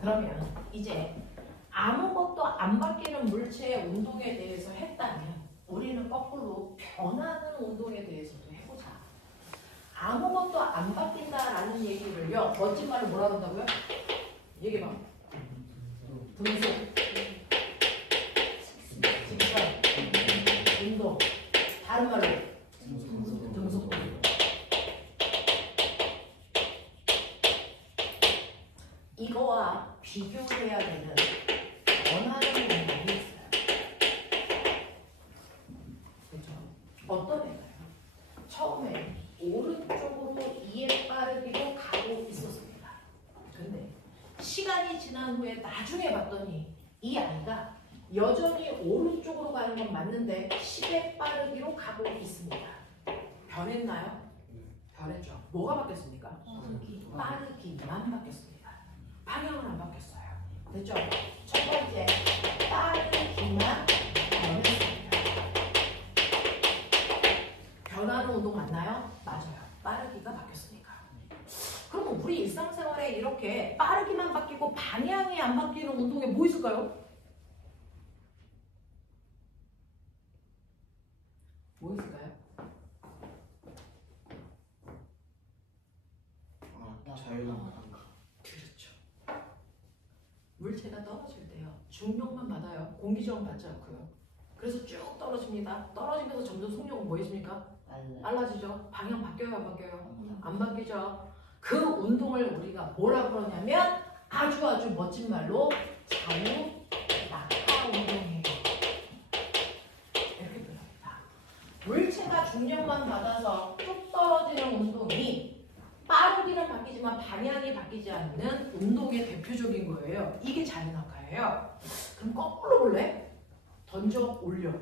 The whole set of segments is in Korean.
그러면 이제 아무것도 안 바뀌는 물체의 운동에 대해서 했다면 우리는 거꾸로 변하는 운동에 대해서도 해보자. 아무것도 안 바뀐다라는 얘기를요. 멋진 말로 뭐라 그런다고요? 얘기해봐. 등속, 직선, 운동. 다른 말로 등속. 이거와 비교해야 되는 변하는 운동이 있어요. 그렇죠? 어떤 애가요? 처음에 오른쪽으로 이에 빠르기로 가고 있었습니다. 근데 시간이 지난 후에 나중에 봤더니 이 아이가 여전히 오른쪽으로 가는 건 맞는데 10에 빠르기로 가고 있습니다. 변했나요? 변했죠. 뭐가 바뀌었습니까? 빠르기만 바뀌었습니다. 방향은 안 바뀌었어요. 됐죠? 첫 번째, 빠르기만 변했습니다. 변하는 운동 맞나요? 맞아요. 빠르기가 바뀌었으니까. 그럼 우리 일상생활에 이렇게 빠르기만 바뀌고 방향이 안 바뀌는 운동에 뭐 있을까요? 뭐 있을까요? 자유낙하. 그렇죠. 물체가 떨어질 때요. 중력만 받아요. 공기저항 받지 않고요. 그래서 쭉 떨어집니다. 떨어지면서 점점 속력은 뭐 있습니까? 빨라지죠. 방향 바뀌어요, 안 바뀌어요? 안 바뀌죠. 그 운동을 우리가 뭐라 그러냐면 아주 멋진 말로 자유낙하 운동이에요. 이렇게 표현합니다. 물체가 중력만 받아서 쭉 떨어지는 운동이 빠르기는 바뀌지만 방향이 바뀌지 않는 운동의 대표적인 거예요. 이게 자유낙하예요. 그럼 거꾸로 볼래? 던져 올려.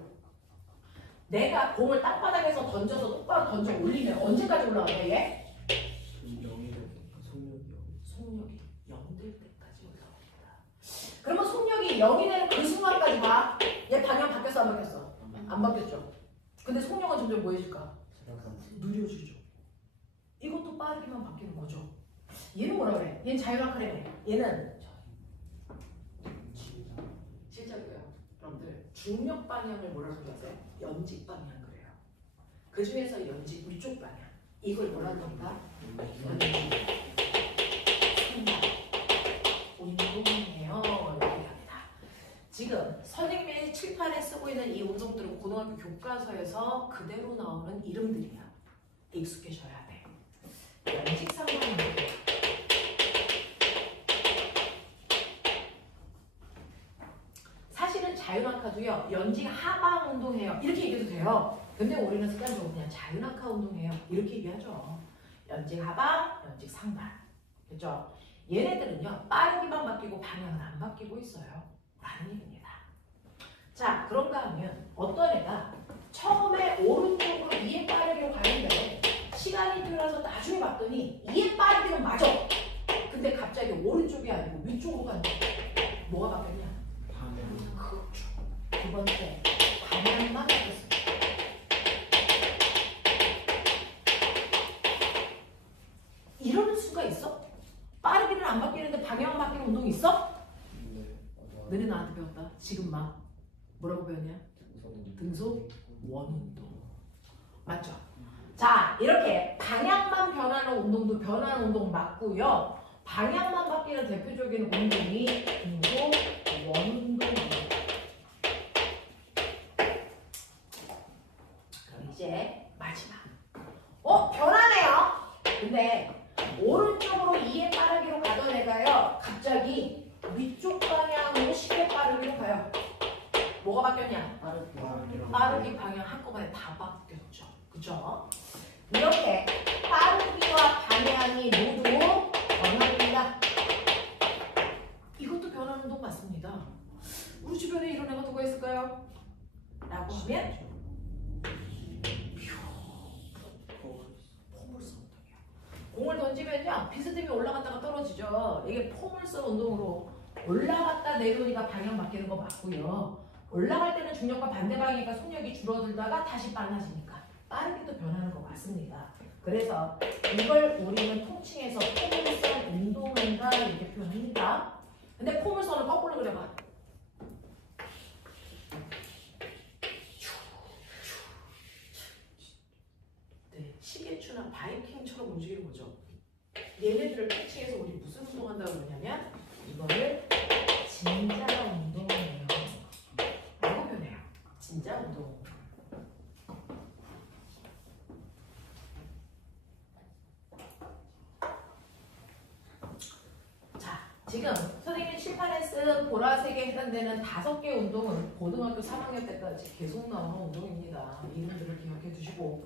내가 공을 땅바닥에서 던져서 똑바로 던져 올리면 언제까지 올라가요, 얘? 속력이 0 될 때까지 올라갑니다. 그러면 속력이 0이 되는 그 순간까지 봐. 얘 방향 바뀌었어, 안 바뀌었어? 안 바뀌었죠. 근데 속력은 점점 뭐 해질까? 느려지죠. 이것도 빠르기만 바뀌는 거죠. 얘는 뭐라 그래? 얘는 자유낙하래. 얘는 실제로요. 여러분들 중력 방향을 뭐라고 그러세요? 연직 방향 그래요. 그 중에서 연직 위쪽 방향. 이걸 뭐라고 합니까? 연직 운동이에요. 이렇게 합니다. 지금 선생님이 칠판에 쓰고 있는 이 운동들은 고등학교 교과서에서 그대로 나오는 이름들이야. 익숙해져야 돼. 연직 상관 운동. 사실은 자유낙하도요. 연직 하방 운동해요. 이렇게 얘기해도 돼요. 근데 우리는 습관적으로 그냥 자유낙하 운동해요. 이렇게 얘기하죠. 연직 하방, 연직 상반. 그죠? 얘네들은요. 빠르기만 바뀌고 방향은 안 바뀌고 있어요. 라는 얘기입니다. 자, 그런가 하면 어떤 애가 처음에 오른쪽으로 이에 빠르기로 가는데 시간이 지나서 나중에 봤더니 이에 빠르기는 맞아. 근데 갑자기 오른쪽이 아니고 위쪽으로 가는 거야. 뭐가 바뀌었냐? 그렇죠. 두 번째, 방향만 바뀌었습니다. 이러는 수가 있어? 빠르기는 안 바뀌는데 방향만 바뀌는 운동이 있어? 너네 나한테 배웠다. 지금 막 뭐라고 배웠냐? 등속 원운동. 맞죠? 자, 이렇게 방향만 변하는 운동도 변하는 운동 맞고요. 방향만 바뀌는 대표적인 운동이 등속 원운동이에요. 그럼 이제 마지막. 변하네요. 근데 오른쪽으로 2에 빠르기로 가던 애가요. 갑자기 위쪽 방향으로 10에 빠르기로 가요. 뭐가 바뀌었냐? 빠르기 방향 한꺼번에 다 바뀌었죠. 그죠? 이렇게 빠르기와 방향이 모두 변합니다. 이것도 변하는 운동 맞습니다. 우리 주변에 이런 애가 누가 있을까요? 라고 하면 포물선 운동이야. 공을 던지면요. 비스듬히 올라갔다가 떨어지죠. 이게 포물선 운동으로 올라갔다 내려오니까 방향 바뀌는 거 맞고요. 올라갈 때는 중력과 반대 방향이니까 속력이 줄어들다가 다시 빨라지니까 빠르게도 변하는 거 맞습니다. 그래서 이걸 우리는 통칭해서 포물선 운동한다 이렇게 표현합니다. 근데 포물선을 거꾸로 그려봐. 네, 시계추나 바이킹처럼 움직이는 거죠. 얘네들을 캐치해서 우리 무슨 운동한다고 그러냐면 이거를 진짜 운동이에요 라고 표현해요. 진짜 운동. 자, 지금 선생님이 칠판에 쓴 보라색에 해당되는 5개 운동은 고등학교 3학년 때까지 계속 나오는 운동입니다. 이분들을 기억해 두시고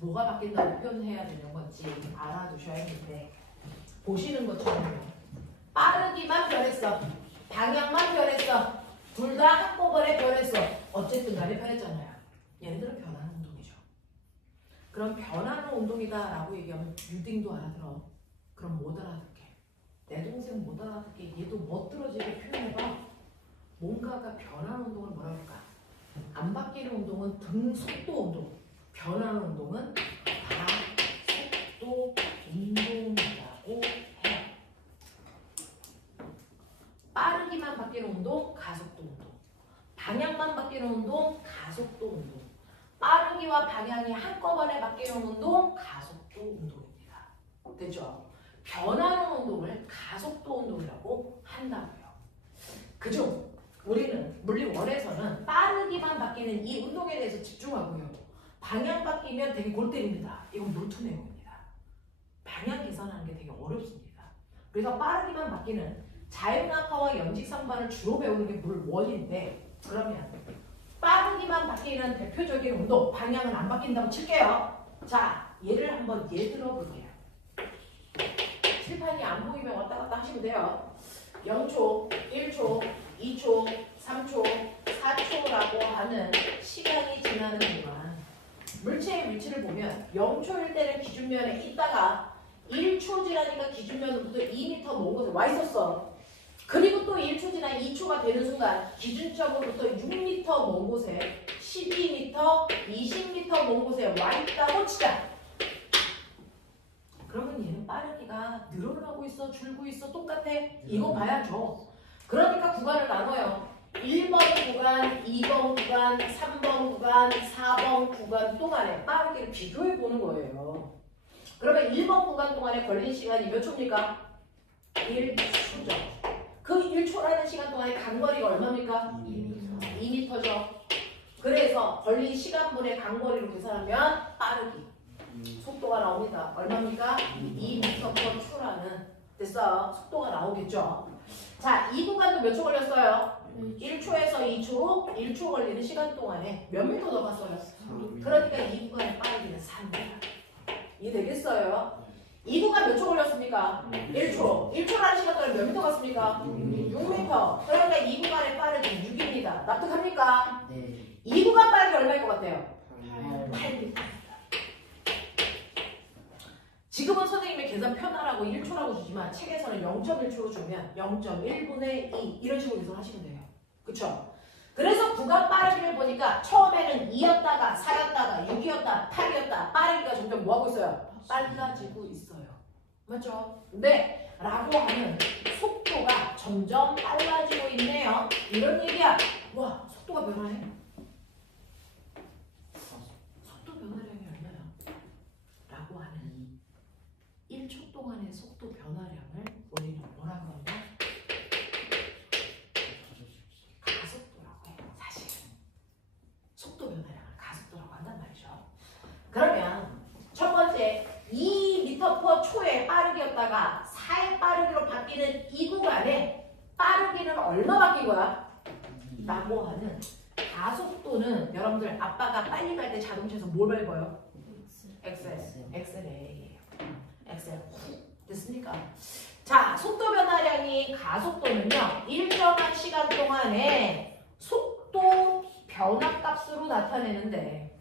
뭐가 바뀐다고 표현해야 되는 건지 알아두셔야겠는데 보시는 것처럼요. 빠르기만 변했어. 방향만 변했어. 둘 다 한꺼번에 변했어. 어쨌든 간에 변했잖아요. 얘네들은 변하는 운동이죠. 그럼 변하는 운동이다 라고 얘기하면 유딩도 알아들어. 그럼 못 알아듣게. 내 동생 못 알아듣게 얘도 멋들어지게 표현해봐. 뭔가가 변하는 운동을 뭐라 그럴까? 안 바뀌는 운동은 등 속도 운동. 변하는 운동은 가속도 운동이라고 해요. 빠르기만 바뀌는 운동, 가속도 운동. 방향만 바뀌는 운동, 가속도 운동. 빠르기와 방향이 한꺼번에 바뀌는 운동, 가속도 운동입니다. 됐죠? 변하는 운동을 가속도 운동이라고 한다고요. 그중 우리는 물리 1에서는 빠르기만 바뀌는 이 운동에 대해서 집중하고요. 방향 바뀌면 되게 골 때립니다. 이건 물투 내용입니다. 방향 계산하는 게 되게 어렵습니다. 그래서 빠르기만 바뀌는 자유낙하와 연직상반을 주로 배우는 게 물 1인데 그러면 빠르기만 바뀌는 대표적인 운동, 방향은 안 바뀐다고 칠게요. 자, 얘를 한번 얘 들어볼게요. 칠판이 안 보이면 왔다 갔다 하시면 돼요. 0초, 1초, 2초, 3초, 4초라고 하는 시간이 지나는 동안 물체의 위치를 보면 0초일 때는 기준면에 있다가 1초 지나니까 기준면으로부터 2m 먼 곳에 와 있었어. 그리고 또 1초 지나 2초가 되는 순간 기준점으로부터 6m 먼 곳에 12m, 20m 먼 곳에 와 있다고 치자. 그러면 얘는 빠르기가 늘어나고 있어, 줄고 있어, 똑같아? 이거 봐야죠. 그러니까 구간을 나눠요. 1번 구간, 2번 구간, 3번 구간, 4번 구간 동안에 빠르기를 비교해 보는 거예요. 그러면 1번 구간 동안에 걸린 시간이 몇 초입니까? 1초죠. 그 1초라는 시간 동안에 간거리가 얼마입니까? 2m죠. 그래서 걸린 시간분의 간거리로 계산하면 빠르기 속도가 나옵니다. 얼마입니까? 2m/초라는 됐어요. 속도가 나오겠죠. 자, 이 구간도 몇 초 걸렸어요? 1초에서 2초로 1초 걸리는 시간 동안에 몇 미터 더 갔어요? 그러니까 이 구간의 빠르기는 3m. 이해되겠어요? 이 구간 몇 초 걸렸습니까? 1초. 1초라는 시간 동안에 몇 미터 갔습니까? 6m. 그러니까 이 구간의 빠르기 6입니다. 납득합니까? 네. 이 구간 빠르기 얼마일 것 같아요? 8m. 지금은 선생님의 계산 편하라고 1초라고 주지만 책에서는 0.1초로 주면 0.1분의 2 이런 식으로 계산하시면 돼요. 그쵸? 그래서 구간 빠르기를 보니까 처음에는 2였다가 4였다가 6이었다 8이었다 빠르기가 점점 뭐하고 있어요? 빨라지고 있어요. 맞죠? 네! 라고 하는 속도가 점점 빨라지고 있네요. 이런 얘기야. 와, 속도가 변하네. 속도 변화량이 얼마야? 라고 하는 1초 동안의 속도 변화량을 우리는 뭐라고 하냐? 가속도라고 해요. 사실은 속도 변화량을 가속도라고 한단 말이죠. 그러면 첫 번째 2m/초의 빠르기였다가 4의 빠르기로 바뀌는 이 구간에 빠르기는 얼마 바뀐 거야? 라고 하는 가속도는 여러분들 아빠가 빨리 갈 때 자동차에서 뭘 밟아요? 엑셀이에요. 엑셀. 됐습니까? 자, 속도 변화량이 가속도는요. 일정한 시간 동안에 속도 변화값으로 나타내는데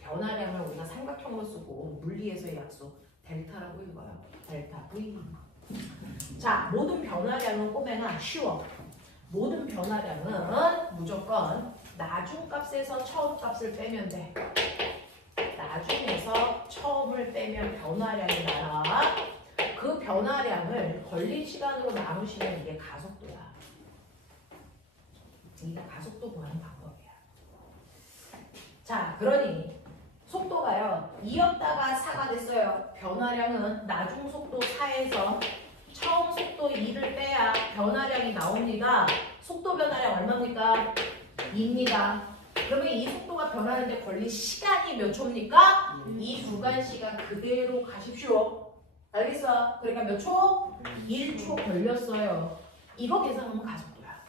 변화량을 우리가 삼각형으로 쓰고 물리에서의 약속 델타라고 읽어요. 델타 V. 자, 모든 변화량은 꼬매나 쉬워. 모든 변화량은 무조건 나중값에서 처음값을 빼면 돼. 나중에서 처음을 빼면 변화량이 나와. 그 변화량을 걸린 시간으로 나누시면 이게 가속도야. 이게 가속도 구하는 방법이야. 자, 그러니 속도가요 2였다가 4가 됐어요. 변화량은 나중 속도 4에서 처음 속도 2를 빼야 변화량이 나옵니다. 속도 변화량 얼마입니까? 2입니다. 그러면 이 속도가 변하는데 걸린 시간이 몇 초입니까? 이 주간 시간 그대로 가십시오. 알겠어? 그러니까 몇 초? 1초 걸렸어요. 이거 계산하면 가속도야.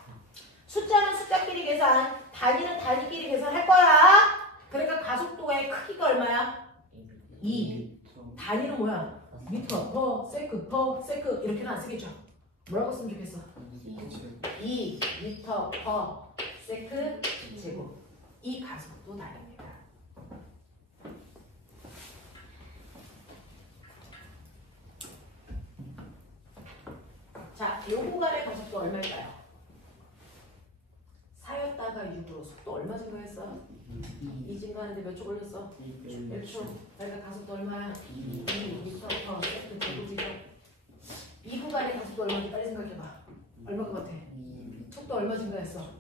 숫자는 숫자끼리 계산, 단위는 단위끼리 계산할 거야. 그러니까 가속도의 크기가 얼마야? 2. 단위는 뭐야? 미터, 퍼, 세크, 퍼, 세크 이렇게는 안 쓰겠죠? 뭐라고 쓰면 좋겠어? 2 미터, 퍼, 세크, 제곱. 이 가속도 단위입니다. 자, 요 구간의 가속도 얼마일까요? 4였다가 6으로 속도 얼마 증가했어? 2 증가하는데 몇 초 걸렸어? 1초. 그러니까 가속도 얼마야? 2 미터 퍼 세크 제곱이죠. 이 구간의 가속도 얼마인지 빨리 생각해봐. 얼마 것 같아? 속도 얼마 증가했어?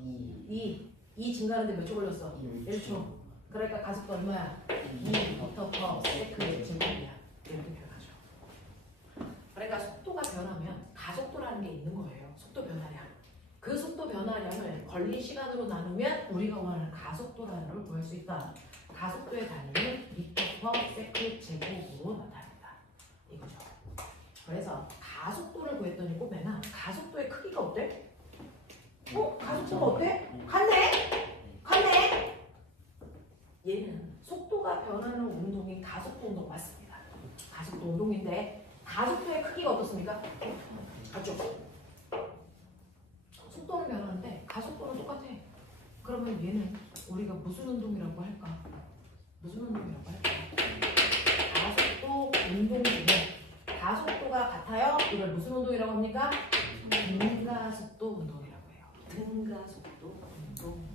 2 증가하는데 몇 초 걸렸어? 1초. 그러니까 가속도 얼마야? 2 미터 퍼 세크 제곱이야. 이렇게 표현하죠. 그러니까 속도가 변하면 가속도라는 게 있는 거예요. 속도 변화량. 그 속도 변화량을 걸린 시간으로 나누면 우리가 원하는 가속도라는 걸 구할 수 있다. 가속도의 단위는 미터 퍼 세크 제곱으로 나타납니다. 이거죠. 그래서 가속도를 구했더니 꼬매나 가속도의 크기가 어때? 가속도가 어때? 같네? 얘는 속도가 변하는 운동이 가속도 운동 맞습니다. 가속도 운동인데 가속도의 크기가 어떻습니까? 같죠? 속도는 변하는데 가속도는 똑같아. 그러면 얘는 우리가 무슨 운동이라고 할까? 무슨 운동이라고 할까? 가속도 운동 중에 가속도가 같아요. 이걸 무슨 운동이라고 합니까? 등가속도 운동이라고 해요. 등가속도 운동.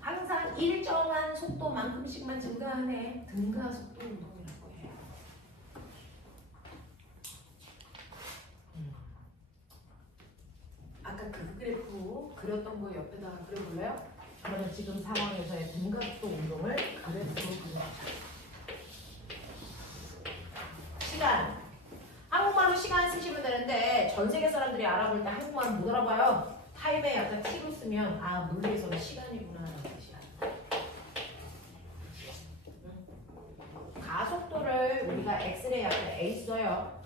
항상 일정한 속도만큼씩만 증가하네. 등가속도 운동이라고 해요. 아까 그 그래프 그렸던 거 옆에다가 그려볼래요? 그러면 지금 상황에서의 등가속도 운동을 그래프로 그려보자. 시간. 한국말로 시간 쓰시면 되는데 전 세계 사람들이 알아볼 때 한국말은 못 알아봐요. 타임에 약간 T로 쓰면 아 물리에서는 시간이구나 라는 뜻이야. 가속도를 우리가 X의 약자 A 써요.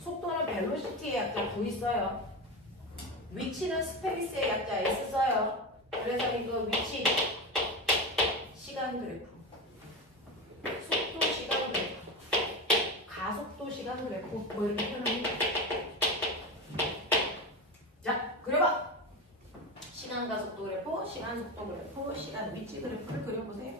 속도는 벨로시티의 약자 V 써요. 위치는 스페이스의 약자 S 써요. 그래서 이거 위치 시간 그래프, 속도 시간 그래프, 가속도 시간 그래프 뭐 이렇게 표현합니다. 자, 그려봐. 시간 가속도 그래프, 시간 속도 그래프, 시간 위치 그래프를 그려보세요.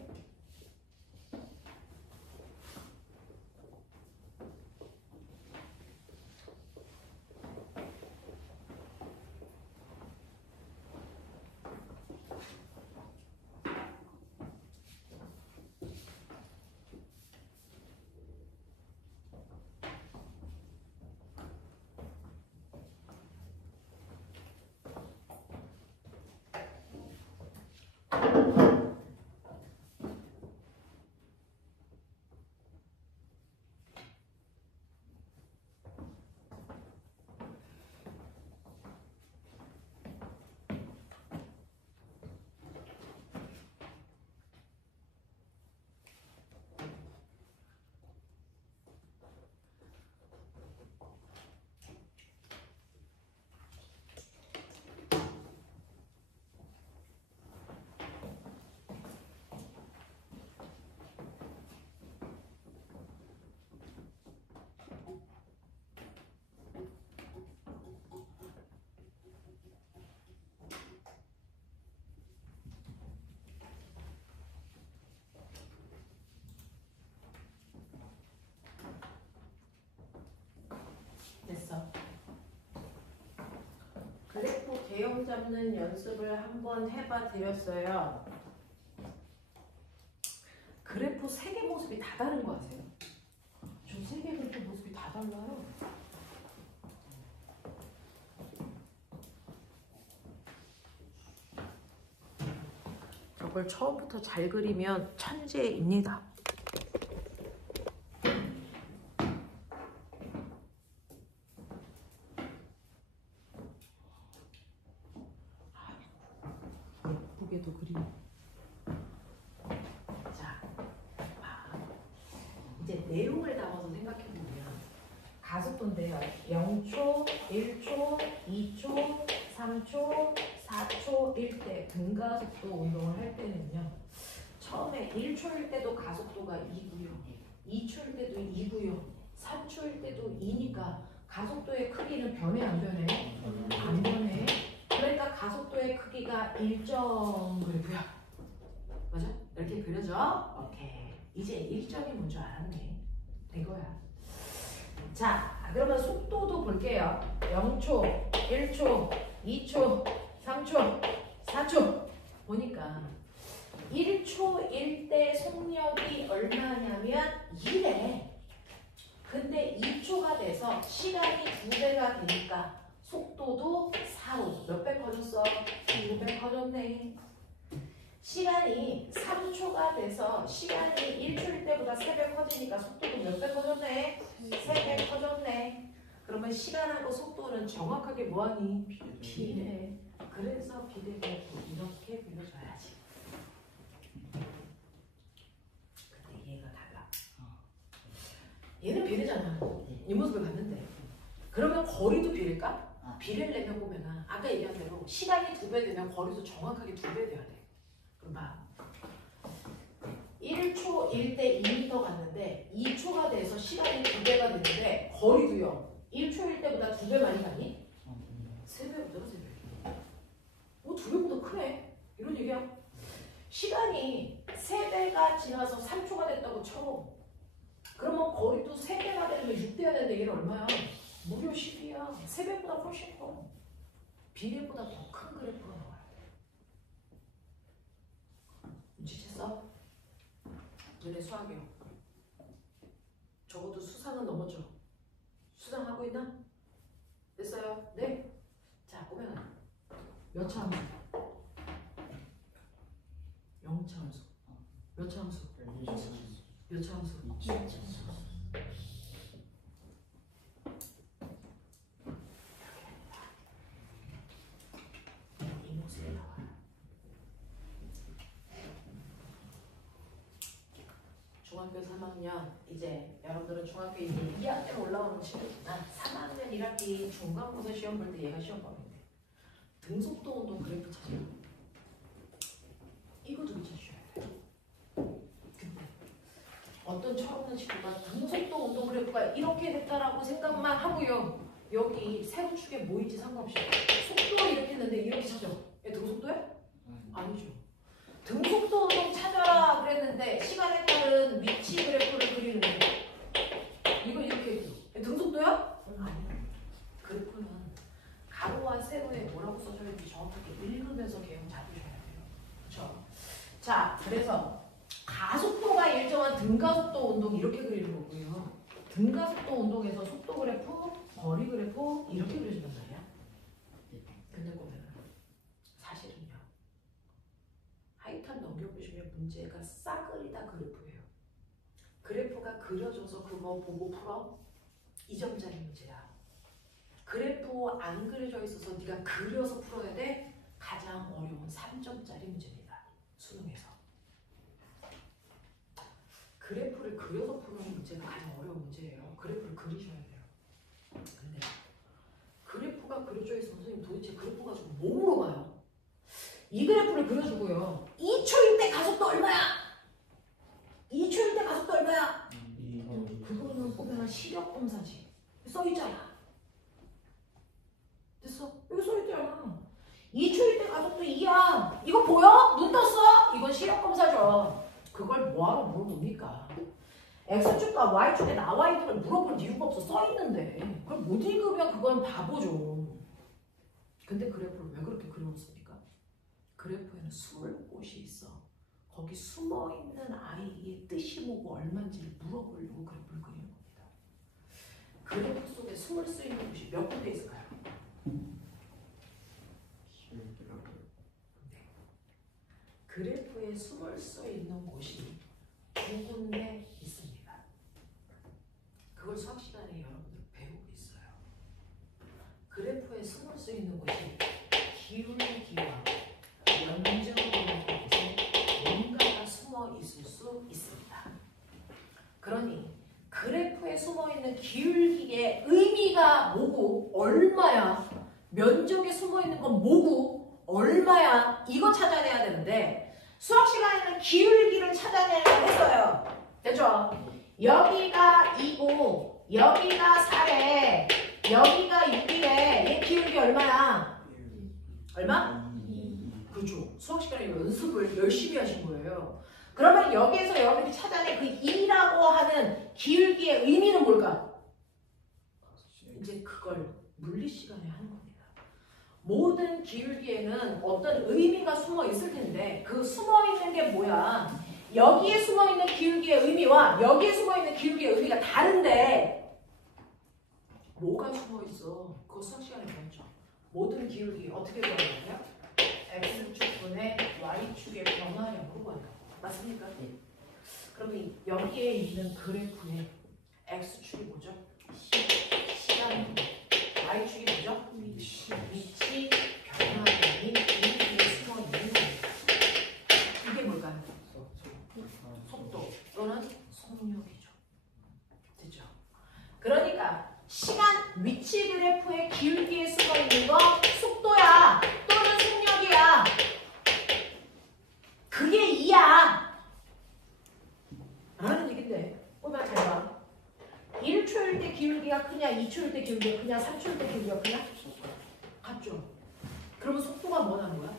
됐어. 그래프 대형 잡는 연습을 한번 해봐 드렸어요. 그래프 3개 모습이 다 다른 거 아세요? 저 3개 그래프 모습이 다 달라요. 그걸 처음부터 잘 그리면 천재입니다. 예쁘게도 그리네. 자, 이제 내용을 담아서 생각해보면 가속도인데요. 0초, 1초, 2초, 3초, 4초, 1대 등가속도 운동을 할 때는요. 처음에 1초일 때도 가속도가 2고요. 2초일 때도 2고요. 3초일 때도 2니까 가속도의 크기는 변해 안 변해? 안 변해. 그러니까 가속도의 크기가 일정 그래프야. 맞아? 이렇게 그려져? 오케이. 이제 일정이 뭔 줄 알았네. 이거야. 자, 그러면 속도도 볼게요. 0초, 1초, 2초, 3초, 4초. 보니까 1초일 때 속력이 얼마냐면 1에. 근데 2초가 돼서 시간이 2배가 되니까 속도도 4로. 몇 배 커졌어? 5배 커졌네. 시간이 3초가 돼서 시간이 1초일 때보다 3배 커지니까 속도도 몇 배 커졌네? 3배 커졌네. 그러면 시간하고 속도는 정확하게 뭐하니? 비례. 그래서 비례되고 이렇게 그려줘야지. 근데 얘가 달라. 얘는 비례잖아. 이 모습을 봤는데. 그러면 거리도 비례일까? 비례를 내려보면 아까 얘기한 대로 시간이 2배 되면 거리도 정확하게 2배 돼야 돼. 그럼 봐. 1초일 때 2m 갔는데 2초가 돼서 시간이 2배가 됐는데 거리도요. 1초일 때보다 2배 많이 가니? 3배보다 3배. 2배보다 크네. 이런 얘기야. 시간이 3배가 지나서 3초가 됐다고 쳐. 그러면 거리도 3배가 되려면 6배가 되는데 얘는 얼마야? 무려 10이야. 3배보다 훨씬 커. 비례보다 더 큰 그래프가 나와요. 눈치챘어? 너네 수학이요. 적어도 수상은 넘었죠? 수상하고 있나? 됐어요? 네? 자, 보면 몇 차함수? 0차함수. 몇 차함수? 몇 차함수? 이 모습이 나와요. 중학교 3학년 이제 여러분들은 중학교 이제 2학년 올라오는 친구지만 3학년 1학기 중간고사 시험 볼 때 얘가 시험 범인데 등속도 운동 그래프 찾아요. 이것도 붙여주셔야 돼요. 근데 어떤 철없는 친구가 등속도 운동 그래프가 이렇게 됐다라고 생각만 하고요. 여기 세로축에 뭐 있지 상관없이 속도가 이렇게 했는데 이렇게 찾아. 얘 등속도야? 아니죠. 등속도 운동 찾아라 그랬는데 시간에 따른 위치 그래프를 그리는 거예요. 이거 이렇게 해도 등속도야? 아니야. 그래프는 가로와 세로에 뭐라고 써져있는지 정확하게 읽으면서 개형 잡으셔야 돼요. 그렇죠? 자, 그래서 가속도가 일정한 등가속도 운동 이렇게 그리는 거고요. 등가속도 운동에서 속도 그래프, 거리 그래프 이렇게 그려준단 말이야. 근데 보면 사실은요. 하이탄 넘겨보시면 문제가 싸그리 다 그래프예요. 그래프가 그려져서 그거 보고 풀어? 2점짜리 문제야. 그래프 안 그려져 있어서 네가 그려서 풀어야 돼? 가장 어려운 3점짜리 문제입니다. 수능에서. 그래프를 그려서 푸는 문제가 가장 어려운 문제예요. 그래프를 그리셔야 돼요. 근데 그래프가 그려져 있어 선생님 도대체 그래프 가지고 뭐 물어봐요? 이 그래프를 그려주고요. 2초일 때 가속도 얼마야? 2초일 때 가속도 얼마야? 그거는 보면 시력 검사지. 써있잖아. 됐어? 여기 써있잖아. 2초일 때 가속도 2야. 이거 보여? 눈 떴어? 이건 시력 검사죠. 그걸 뭐하러 물어봅니까? X축과 Y축에 나와 있는 걸 물어볼 이유가 없어. 써있는데. 그걸 못 읽으면 그건 바보죠. 근데 그래프를 왜 그렇게 그려놓습니까? 그래프에는 20곳이 있어. 거기 숨어있는 아이의 뜻이 뭐고 얼마인지를 물어보려고 그래프를 그리는 겁니다. 그래프 속에 숨을 수 있는 곳이 몇 군데 있을까요? 네. 그래프에 수 있는 곳이 두 군데 있습니다. 그걸 수학 시간에 여러분들 배우고 있어요. 그래프에 숨을 수 있는 곳이 기울기와 면적이라는 곳에 뭔가가 숨어 있을 수 있습니다. 그러니 그래프에 숨어있는 기울기의 의미가 뭐고 얼마야, 면적에 숨어있는 건 뭐고 얼마야, 이거 찾아내야 되는데 수학 시간에는 기울기를 찾아내려고 했어요. 됐죠? 여기가 2고 여기가 4래, 여기가 6이래. 얘 기울기 얼마야? 얼마? 그죠? 수학 시간에 연습을 열심히 하신 거예요. 그러면 여기에서 여기를 찾아낸 그 2라고 하는 기울기의 의미는 뭘까? 이제 그걸 물리 시간에 하는 겁니다. 모든 기울기에는 어떤 의미가 숨어 있을 텐데 그 숨어 있는 게 뭐야? 여기에 숨어 있는 기울기의 의미와 여기에 숨어 있는 기울기의 의미가 다른데 뭐가 숨어 있어? 그거 수학 시간에 배웠죠. 모든 기울기 어떻게 구하냐면 x축분의 y축의 변화량으로 구한다. 맞습니까? 네. 그러면 여기에 있는 그래프의 x축이 뭐죠? 시간. y축이 뭐죠? 위치 변화량이 기울기에 숨어 있는 겁니다. 이게 뭘까요? 속도 또는 속력이죠. 됐죠? 그러니까 시간 위치 그래프의 기울기에 숨어 있는 거 속도야 또는 속력이야. 그게 2야. 라는 얘긴데 보면 잘 봐. 1초일 때 기울기가 크냐, 2초일 때 기울기가 크냐, 3초일 때 기울기가 크냐? 같죠? 그러면 속도가 뭐라는 거야?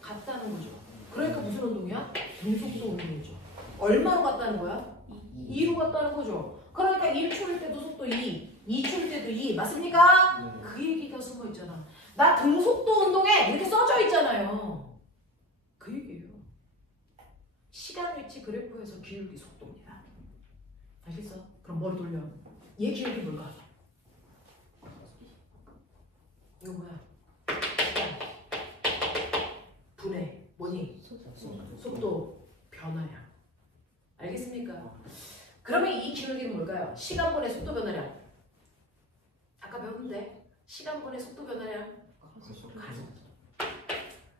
같다는 거죠. 그러니까 무슨 운동이야? 등속도 운동이죠. 얼마로 같다는 거야? 2로 같다는 거죠. 그러니까 1초일 때도 속도 2, 2초일 때도 2. 맞습니까? 그 얘기가 숨어 있잖아. 나 등속도 운동에 이렇게 써져 있잖아요. 그 얘기예요. 시간 위치 그래프에서 기울기 속도입니다. 알겠어? 그럼 머리 돌려. 얘 기울기 뭘까? 이거 뭐야? 분해 뭐니? 속도 변화량. 알겠습니까? 그러면 이 기울기는 뭘까요? 시간분의 속도 변화량. 아까 배웠는데 시간분의 속도 변화량.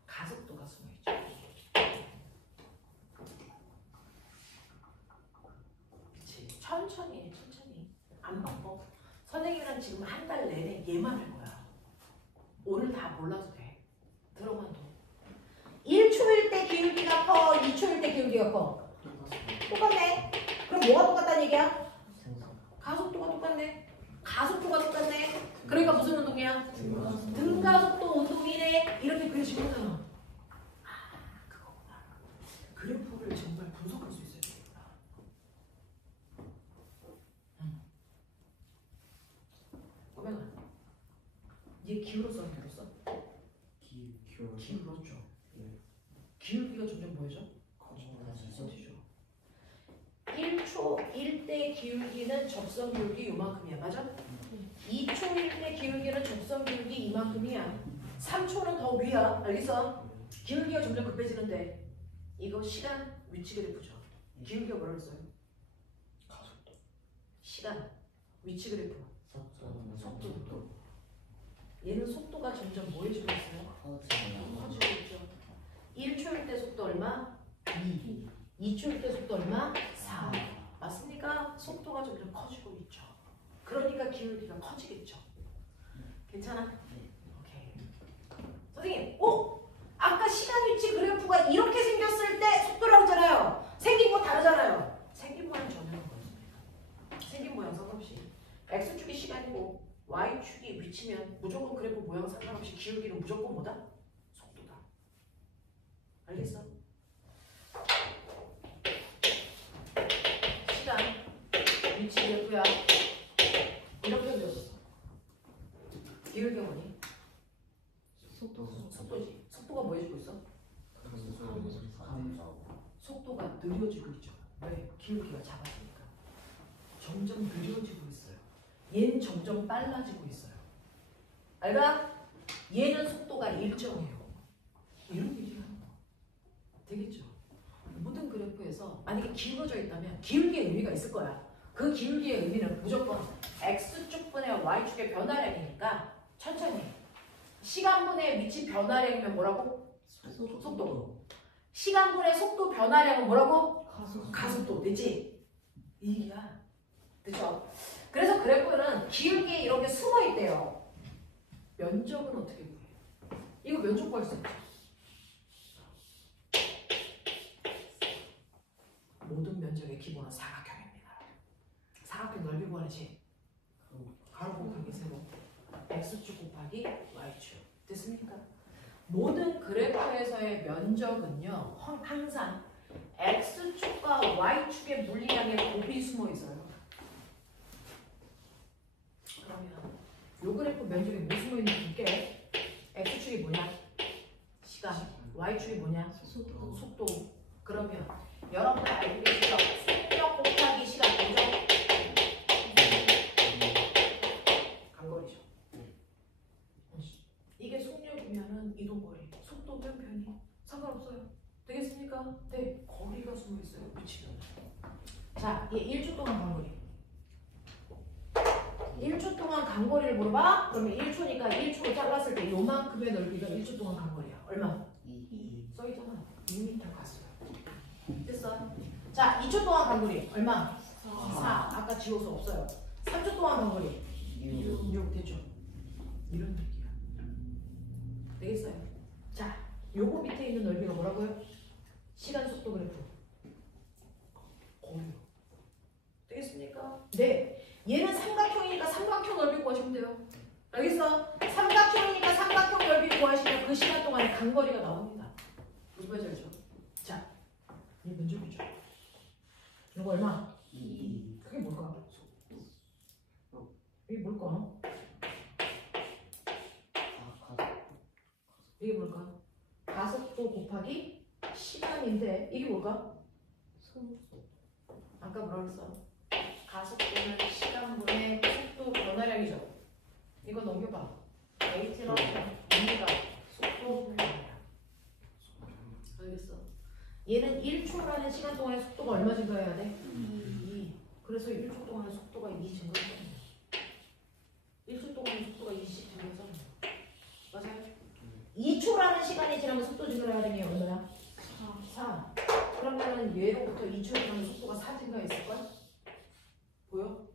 가속도가 숨어있죠. 그치. 천천히 해. 천천히. 안 바빠. 선생님이랑 지금 한 달 내내 얘만 할 거야. 오늘 다 몰라도 돼. 들어만 둬. 1초일 때 기울기가 커? 2초일 때 기울기가 커? 똑같네. 그럼 뭐가 똑같다는 얘기야? 가속도가 똑같네. 가속도가 똑같네. 그러니까 무슨 운동이야? 등가속도 운동이네. 이렇게 그려진 거잖아. 아, 그거구나. 그래프를 정말 분석할 수 있어야 되겠다. 보면 얘 기울었어, 기울었어? 기울었죠. 기울기가 점점 뭐해져? 커지죠. 1초 1대 기울기는 접선 기울기 요만큼이야. 맞아? 2초일 때 기울기는 접선 기울기 이만큼이야. 3초는 더 위야. 알겠어? 기울기가 점점 급해지는데 이거 시간 위치 그래프죠. 기울기가 뭐라 그랬어요? 가속도. 시간 위치 그래프. 속도. 얘는 속도가 점점 뭐해지고 있어요? 커지고 있죠. 1초일 때 속도 얼마? 2. 2초일 때 속도 얼마? 4. 맞습니까? 속도가 점점 커지고 있죠. 그러니까 기울기가 커지겠죠. 괜찮아? 오케이. 선생님, 아까 시간 위치 그래프가 이렇게 생겼을 때 속도라고 했잖아요. 생긴 거 다르잖아요. 생긴 모양 전혀 상관없습니다. 생긴 모양 상관없이 x축이 시간이고 y축이 위치면 무조건 그래프 모양 상관없이 기울기는 무조건 뭐다? 속도다. 알겠어? 시간 위치 그래프야. 이렇게 배웠어. 기울기가 뭐니? 속도지. 속도가 뭐 해주고 있어? 속도가 느려지고 있죠. 왜? 기울기가 작아지니까. 점점 느려지고 있어요. 얘는 점점 빨라지고 있어요. 알가? 얘는 속도가 일정해요. 이런 얘기를 하는 거. 되겠죠? 모든 만약에 기울어져 있다면 기울기의 의미가 있을 거야. 그 기울기의 의미는 무조건 x축분의 y축의 변화량이니까 천천히. 시간분의 위치 변화량이면 뭐라고? 속도. 시간분의 속도 변화량은 뭐라고? 가속도. 되지? 이야. 그쵸? 그래서 그래프는 기울기에 이렇게 숨어 있대요. 면적은 어떻게 구해? 이거 면적 구할 수 있죠? 모든 면적의 기본은 사각형입니다. 사각형 넓이 구하지. 가로 곱하기 세로 x축 곱하기 y축. 됐습니까? 모든 그래프에서의 면적은요 항상 x축과 y축의 물리량의 곱이 숨어 있어요. 그러면 요 그래프 면적이 뭐 숨어 있는지 볼게. x축이 뭐냐? 시간. y축이 뭐냐? 속도. 그러면 여러분 알고 계시죠? 속력 곱하기 시간 뭐죠? 간거리죠. 이게 속력이면은 이동거리, 속도면 편이 상관없어요. 되겠습니까? 네, 거리가 숨어 있어요. 위치는. 자, 얘 1초 동안 간거리. 1초 동안 간거리를 물어봐? 그러면 1초니까 1초로 잘랐을 때 요만큼의 넓이가 1초 동안 간거리야. 얼마? 2. 써있잖아. 2m 갔어요. 됐어? 자, 2초 동안 간거리 얼마? 4. 아까 지워서 없어요. 3초 동안 간거리 6 됐죠? 이런 얘기야. 되겠어요? 자, 요거 밑에 있는 넓이가 뭐라고요? 시간 속도 그래프. 거리요. 되겠습니까? 네. 얘는 삼각형이니까 삼각형 넓이 구하시면 돼요. 알겠어? 삼각형이니까 삼각형 넓이 구하시면 그 시간 동안에 간거리가 나옵니다. 무슨 말인지 알죠? 자, 이 면적이죠. 이거 얼마? 2. 그게 뭘까? 이게 뭘까? 이게 뭘까? 가속도 곱하기 시간인데 이게 뭘까? 아까 뭐라 그랬어? 가속도는 시간분의 속도 변화량이죠. 이거 넘겨봐. H라고 옵니다. 속도 변화량. 알겠어? 얘는 1초라는 시간 동안의 속도가 얼마 증가해야 돼? 2. 그래서 1초 동안의 속도가 2 증가했잖아요. 1초 동안의 속도가 2씩 증가했잖아요. 맞아요? 2초라는 시간이 지나면 속도 증가해야 되는 게 얼마야? 4. 그러면은 얘로부터 2초 지나면 속도가 4 증가했을걸? 보여?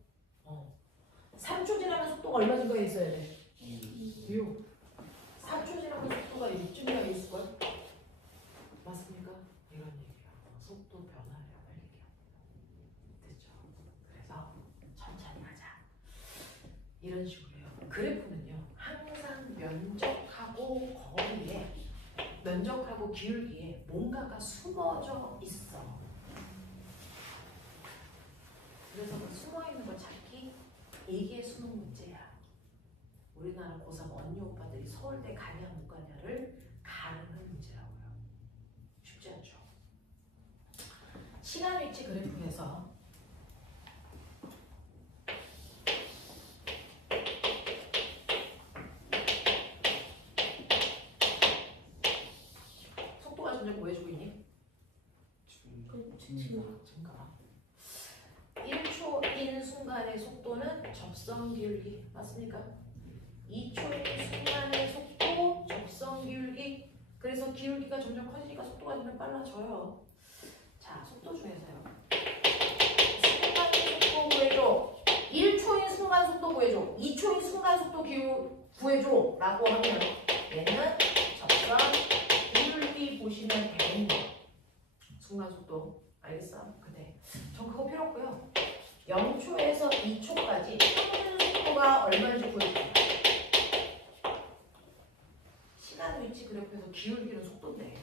3초 지나면 속도가 얼마 증가해 있어야 돼? 6. 4초 지나면 속도가 6 증가해 있을걸? 맞습니까? 이런 얘기야. 속도 변화량을 얘기합니다. 됐죠? 그래서 천천히 하자. 이런 식으로요. 그래프는요. 항상 면적하고 거리에 면적하고 기울기에 뭔가가 숨어져 있어. 그래서 그 숨어있는 걸 찾기 이게 수능 문제야. 우리나라 고3 언니 오빠들이 서울대 가냐 못 가냐를 가르는 문제라고요. 쉽지 않죠. 시간 위치 그래프에서 속도가 점점 뭐해지고 있니? 증가. 1초인 순간의 속도는 접선 기울기 맞습니까? 2초인 순간의 속도 접선 기울기. 그래서 기울기가 점점 커지니까 속도가 점점 빨라져요. 자, 속도 중에서요. 순간의 속도 구해줘. 1초인 순간 속도 구해줘. 2초인 순간 속도 구해줘. 라고 하면 얘는 접선 기울기 보시면 되는 거. 순간 속도. 알겠어? 근데 전 그거 필요 없고요. 0초에서 2초까지 평균 속도가 얼마인지 구해줘요. 시간 위치 그래프에서 기울기는 속도인데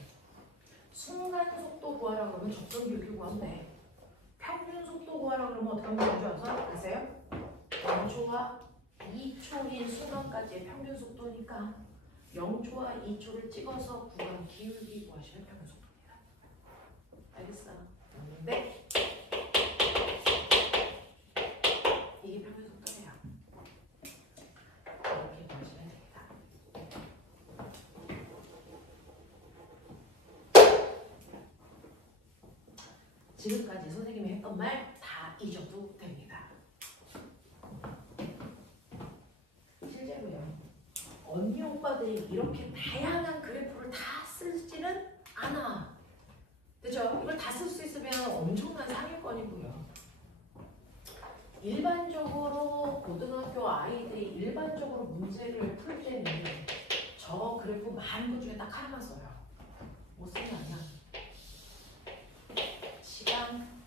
순간 속도 구하라 그러면 접선 기울기 구하면 돼. 평균 속도 구하라 그러면 어떻게 하면 되는 줄 아세요? 0초와 2초인 순간까지의 평균 속도니까 0초와 2초를 찍어서 구간 기울기 구하시면 평균 속도입니다. 알겠어? 네? 이게 평균 속도예요. 이렇게 보시면 됩니다. 지금까지 선생님이 했던 말 다 잊어도 됩니다. 실제로요. 언니 오빠들이 이렇게 다양한 그래프를 다 쓰지는 않아. 그죠? 이걸 다 쓸 수 있으면 엄청난 상위권이고요. 일반적으로 고등학교 아이들이 일반적으로 문제를 풀 때는 저 그래프 많은 것 중에 딱 하나만 써요. 뭐 쓰냐면 시간,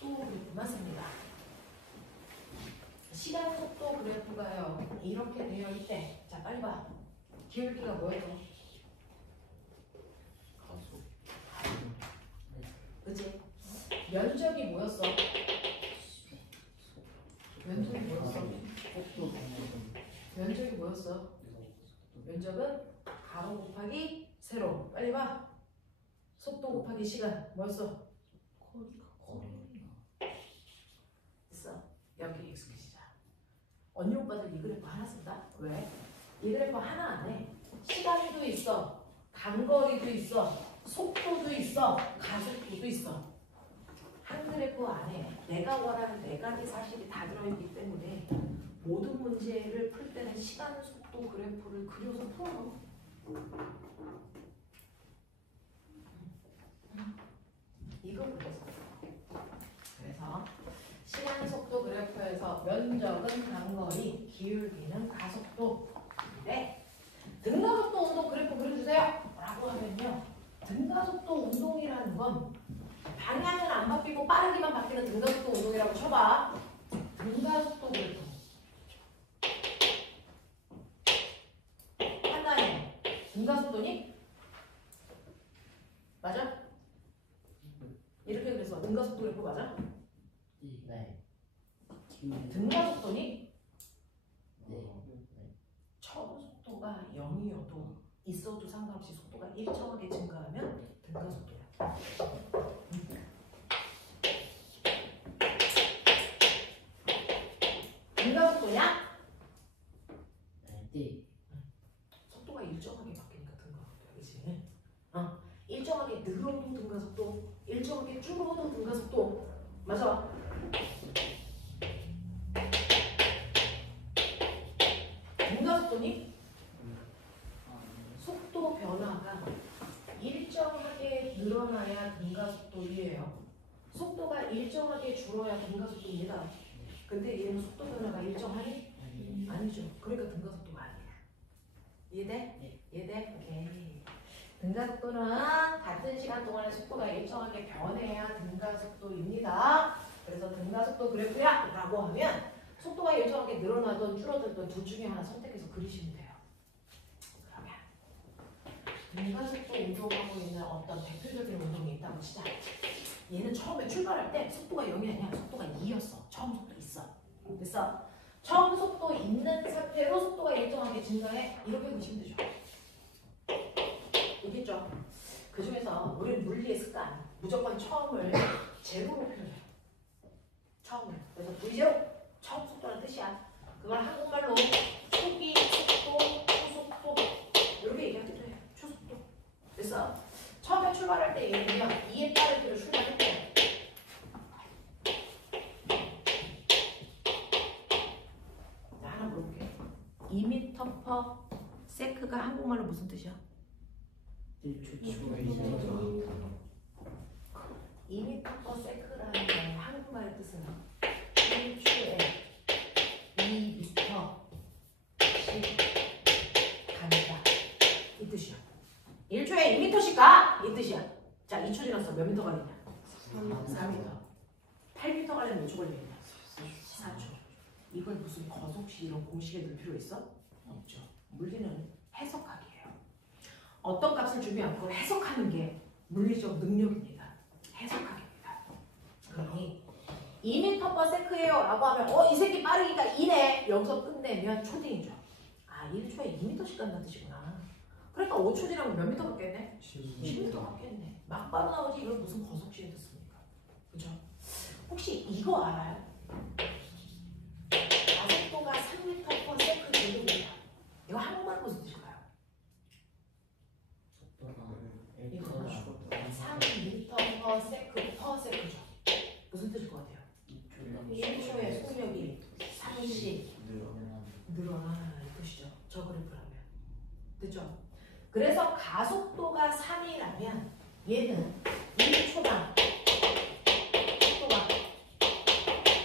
속도 그래프만 씁니다. 시간 속도 그래프가요. 이렇게 되어 있대. 자, 빨리 봐. 기울기가 뭐였어? 가속. 그치? 면적이 뭐였어? 면적이 뭐였어? 속도 방향은 면적이 뭐였어? 면적은 가로 곱하기 세로. 빨리 봐. 속도 곱하기 시간. 뭐였어? 됐어. 여기 익숙해지자. 언니 오빠들 이 그래프 하나 쓴다? 왜? 이 그래프 하나 안에 시간도 있어, 단거리도 있어, 속도도 있어, 가속도도 있어. 한 그래프 안에 내가 원하는 네 가지 사실이 다 들어있기 때문에 모든 문제를 풀 때는 시간, 속도 그래프를 그려서 풀어. 이거 그래서. 그래서 시간, 속도 그래프에서 면적은 단거리, 기울기는 가속도인데 등가속도 운동 그래프 그려주세요 라고 하면요. 등가속도 운동이라는 건 방향은 안 바뀌고 빠르기만 바뀌는 등가속도 운동이라고 쳐봐. 등가속도 그래프 판단해. 등가속도니? 맞아? 이렇게 그래서 등가속도 그래프 맞아? 네. 등가속도니? 네. 처음 속도가 0이어도 있어도 상관없이 속도가 일정하게 증가하면 등가속도야. 등가속도냐? 네. 속도가 일정하게 바뀌니까 등가속도야, 그치? 일정하게 늘어도 등가속도, 일정하게 줄어도 등가속도. 맞아? 등가속도니? 속도 변화가 일정하게 늘어나야 등가속도예요. 속도가 일정하게 줄어야 등가속도입니다. 근데 얘는 속도 변화가 일정하니? 아니죠. 그러니까 등가속도가 아니야. 이해돼? 네. 이해돼? 오케이. 등가속도는 같은 시간 동안에 속도가 일정하게 변해야 등가속도입니다. 그래서 등가속도 그래프야 라고 하면 속도가 일정하게 늘어나든 줄어들든 둘 중에 하나 선택해서 그리시면 돼요. 그러면 등가속도 운동하고 있는 어떤 대표적인 운동이 있다고 치자. 얘는 처음에 출발할 때 속도가 0이 아니야. 속도가 2였어. 처음 속도 있어. 됐어? 처음 속도 있는 상태로 속도가 일정하게 증가해. 이렇게 보시면 되죠. 이겠죠? 그 중에서 우리 물리의 습관 무조건 처음을 제로로 표현해요. 처음을. 그래서 V0 처음 속도라는 뜻이야. 그걸 한국말로 초기 속도, 초속도 이렇게 얘기하기도 해요. 초속도. 그래서 처음에 출발할 때 얘는요 2의 빠르기로 출발했대요. 자, 하나 물어볼게요. 2m/s가 한국말로 무슨 뜻이야? 2m/s라는 게 한국말의 뜻은 1초에 2m씩 간다. 이 뜻이야. 1초에 2m씩 가! 이 뜻이야. 자, 2초 지났어. 몇 미터 가느냐? 4m. 8m 가려면 몇 초 걸리겠냐? 4초. 이걸 무슨 거속시 이런 공식에 넣을 필요 있어? 없죠. 물리는 해석하기예요. 어떤 값을 주면 그걸 해석하는 게 물리적 능력입니다. 해석하기입니다. 그러니 2m/s예요 라고 하면 이 새끼 빠르기가 2네. 여기서 끝내면 초딩이죠. 아, 1초에 2m씩 간다는 뜻이구나. 그러니까 5초 지나면 몇 미터 갔겠네? 10m 갔겠네. 막바로 나오지 이걸 무슨 거속시에 듣습니까? 그죠? 혹시 이거 알아요? 가속도가 3m/s 정도입니다. 이거 한국말 무슨 뜻일까요? 속도가 이거는 1m 3m/s 저 그래프라면. 됐죠? 그래서 가속도가 3이라면 얘는 1초당 속도가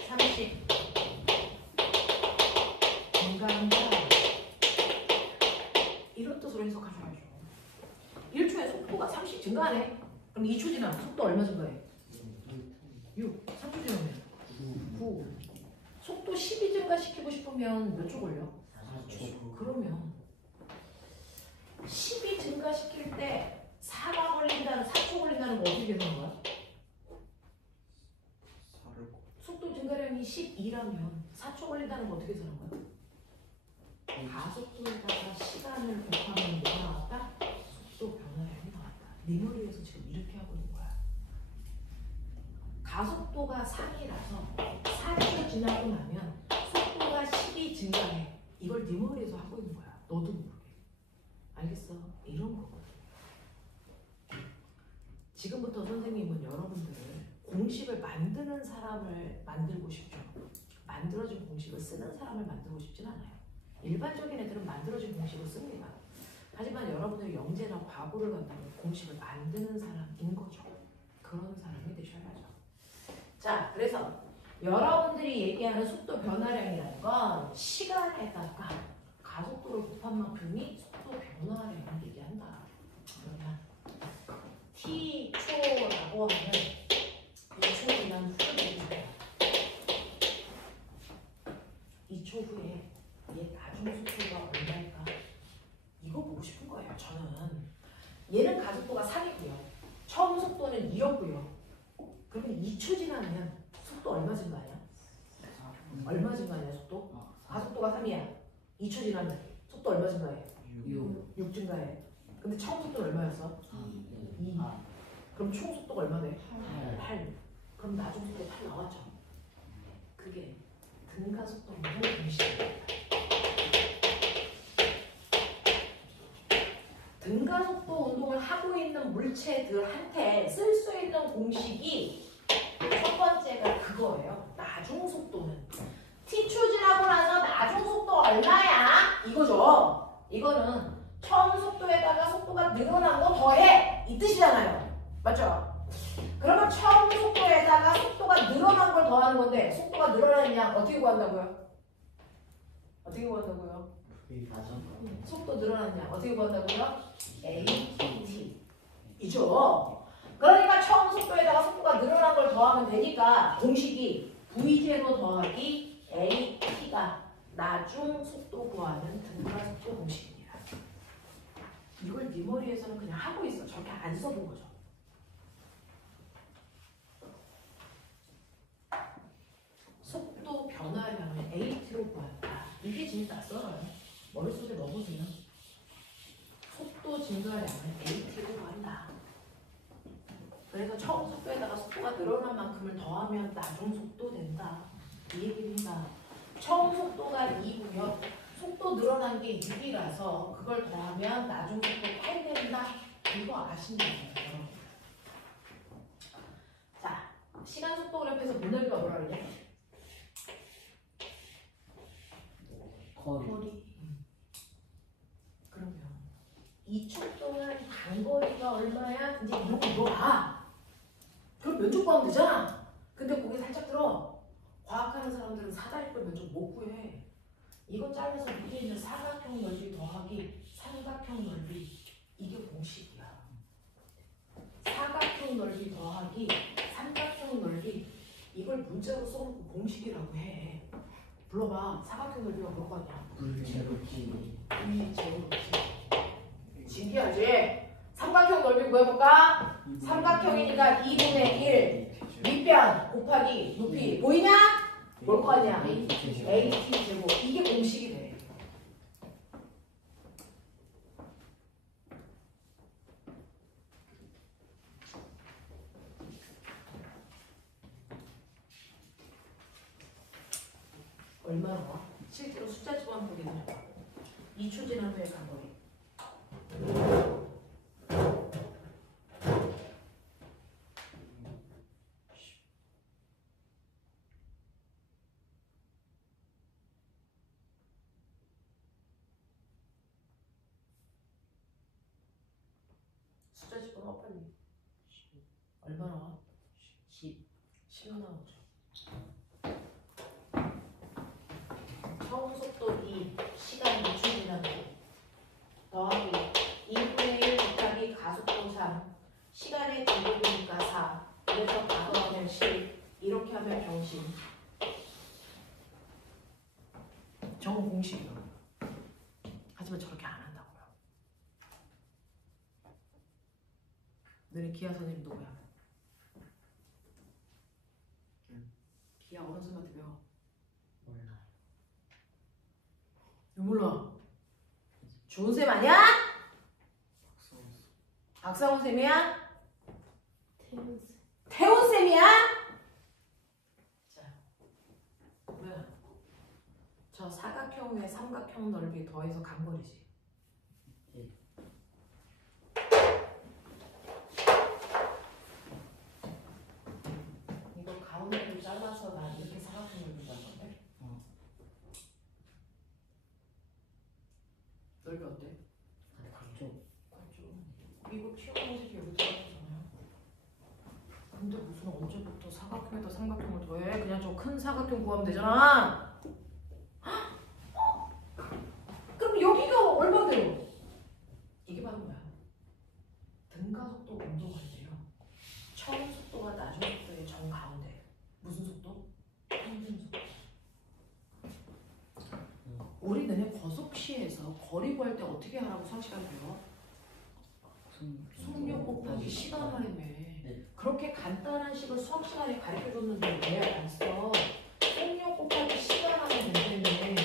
30 증가한다. 이런 뜻으로 해석하셔야죠. 1초에 속도가 30 증가하네. 그럼 2초 지나면 속도 얼마 증가해? 6. 3초 지나면 9. 속도 12 증가시키고 싶으면 몇 초 걸려? 4초. 그러면 10이 증가시킬 때 4가 걸린다는 4초 걸린다는 거 어떻게 되는 거야? 속도 증가량이 12라면 4초 걸린다는 거 어떻게 되는 거야? 가속도에다가 시간을 곱하면 뭐가 나왔다? 속도 변화량이 나왔다. 네 머리에서 지금 이렇게 하고 있는 거야. 가속도가 3이라서 4초 지나고 나면 속도가 10이 증가해. 이걸 네 머리에서 하고 있는 거야. 너도 모르게. 알겠어? 이런 거거든. 지금부터 선생님은 여러분들을 공식을 만드는 사람을 만들고 싶죠. 만들어진 공식을 쓰는 사람을 만들고 싶진 않아요. 일반적인 애들은 만들어진 공식을 씁니다. 하지만 여러분들이 영재나 과거를 간다면 공식을 만드는 사람인 거죠. 그런 사람이 되셔야죠. 자, 그래서 여러분들이 얘기하는 속도 변화량이라는 건 시간에다가 가속도를 곱한 만큼이 속도 변화량을 얘기한다. 그러면 t초라고 하면 2초 지난 후에 2초 후에 얘 나중 속도가 얼마일까? 이거 보고 싶은 거예요. 저는 얘는 가속도가 3이고요. 처음 속도는 2였고요. 그러면 2초 지나면 속도 얼마 증가하냐? 얼마 증가하냐 속도? 가속도가 3이야. 2초 지나면 속도 얼마 증가해? 6 증가해. 근데 처음 속도는 얼마였어? 2. 그럼 총 속도가 얼마 돼? 8. 그럼 나중 속도 8 나왔죠. 그게 등가속도 운동 공식입니다. 등가속도 운동을 하고 있는 물체들한테 쓸 수 있는 공식이 첫 번째가 그거예요. 나중 속도는 t초 지나고 나서 나중 속도 얼마야? 이거죠. 이거는 처음 속도에다가 속도가 늘어난 거 더해 이 뜻이잖아요. 맞죠? 그러면 처음 속도에다가 속도가 늘어난 걸 더하는 건데 속도가 늘어나는 양 어떻게 구한다고요? 어떻게 구한다고요? 속도 늘어나는 양 어떻게 구한다고요? AT 이죠. 그러니까 처음 속도에다가 속도가 늘어난 걸 더하면 되니까 공식이 V0 더하기 AT가 나중 속도 구하는 등가속도 공식입니다. 이걸 네 머리에서는 그냥 하고 있어. 저렇게 안 써본 거죠. 속도 변화량을 AT로 구한다. 이게 진짜 낯설어요. 머릿속에 넣어보세요. 속도 증가량을 AT로 구한다. 그래서 처음 속도에다가 속도가 늘어난 만큼을 더하면 나중 속도 된다. 이 얘기입니다. 처음 속도가 2고요. 속도 늘어난 게 6이라서 그걸 더하면 나중 속도 8 된다. 이거 아시면 돼요. 자, 시간 속도 그래프에서 문넓이가 뭐라 그러냐? 거리. 그러면 2초 동안 단거리가 얼마야? 이제 이거 봐. 그럼 면적 구하면 되잖아. 근데 거기 살짝 들어. 과학하는 사람들은 사다리 걸 면적 못 구해. 이거 잘라서 밑에 있는 사각형 넓이 더하기 삼각형 넓이. 이게 공식이야. 사각형 넓이 더하기 삼각형 넓이. 이걸 문자로 써놓고 공식이라고 해. 불러봐. 사각형 넓이가 뭐라고 하냐? 제로키. 신기하지? 삼각형 넓이 구해볼까? 삼각형이니까 2분의 1 밑변 곱하기 높이 보이냐? 뭘 거 아니야? AT 제곱. 이게 공식이 돼. 얼마나 와? 실제로 숫자집만 보게 되냐? 2초 지난 후에 간거리. 7 나오죠. 처음 속도 2, 시간 유출 지나고 더하기 2분의 1 곱하기 가속도 3, 시간의 제곱이니까 4, 그래서 가로하면 10, 이렇게 하면 병신. 저건 공식이요. 하지만 저렇게 안 한다고요. 너네 기하 선생님 누구야? 기하 어느 선생님한테 배워? 몰라. 왜 몰라? 좋은 쌤 아니야? 박상훈 쌤이야? 태훈 쌤이야? 자, 뭐야? 저 사각형의 삼각형 넓이 더해서 간거리지. 예. 이거 가운데를 잘라서 나 이렇게 사각형 넓이 한 건데. 넓이 어때? 그렇죠. 그렇죠. 이거 키워놓은 여기 들어가잖아요. 근데 무슨 언제부터 사각형에다 삼각형을 더해? 그냥 저 큰 사각형 구하면 되잖아. 그럼 여기가 얼마대로? 이게 바로 뭐야? 등가속도 운동한대요. 처음 속도가 낮은 속도의 정가운데. 무슨 속도? 평균 속도. 우리 너네 거속시에서 거리 구할 때 어떻게 하라고 수학 시간 배워? 속력 곱하기 시간 하라며. 그렇게 간단한 식을 수학 시간에 가르쳐줬는데 왜 안 써? 속력 곱하기 시간 하면 된다며.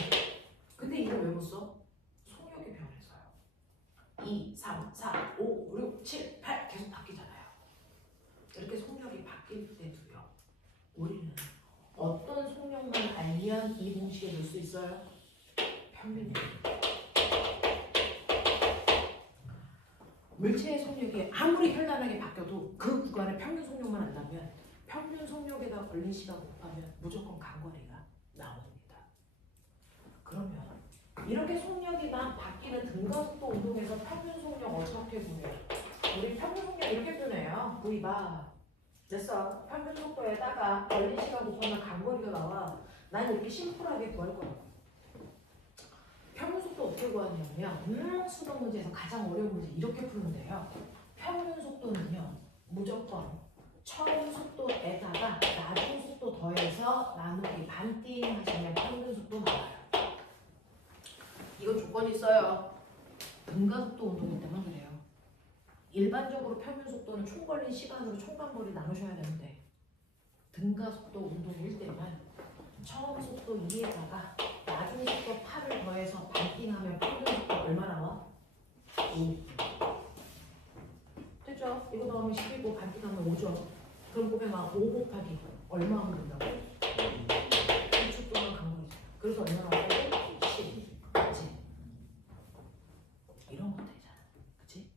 근데 이거 왜 못 써? 속력이 변해서요. 2, 3, 4, 5, 6, 7, 8 계속 바뀌잖아요. 이렇게 속력이 바뀔 때도요. 우리는 어떤 속력만 알면 이 공식에 넣을 수 있어요? 평균. 물체의 속력이 아무리 현란하게 바뀌어도 그 구간의 평균 속력만 안다면 평균 속력에다 걸린 시간 곱하면 무조건 간거리가 나옵니다. 그러면 이렇게 속력이 막 바뀌는 등가속도 운동에서 평균 속력 어떻게 구해요? 우리 평균 속력 이렇게 표현해요. V 바 됐어. 평균 속도에다가 걸린 시간 곱하면 간거리가 나와. 난 이렇게 심플하게 구할 거야. 평균 속도 어떻게 구하냐면 수능 문제에서 가장 어려운 문제 이렇게 푸는데요. 평균 속도는요 무조건 처음 속도에다가 나중 속도 더해서 나누기 반띵 하시면 평균 속도 나와요. 이거 조건이 있어요. 등가속도 운동일 때만 그래요. 일반적으로 평균 속도는 총 걸린 시간으로 총간거리 나누셔야 되는데 등가속도 운동일 때만 처음 속도 2에다가 나중 속도 8을 더해서 반띵하면 평균 속도 얼마 나와? 5. 됐죠? 이거 더하면 10이고 반띵하면 5죠. 그럼 보면 5 곱하기 얼마 하면 된다고? 2초 동안 간 거지. 그래서 얼마 나왔다고? 10. 그치? 이런 거 되잖아. 그치?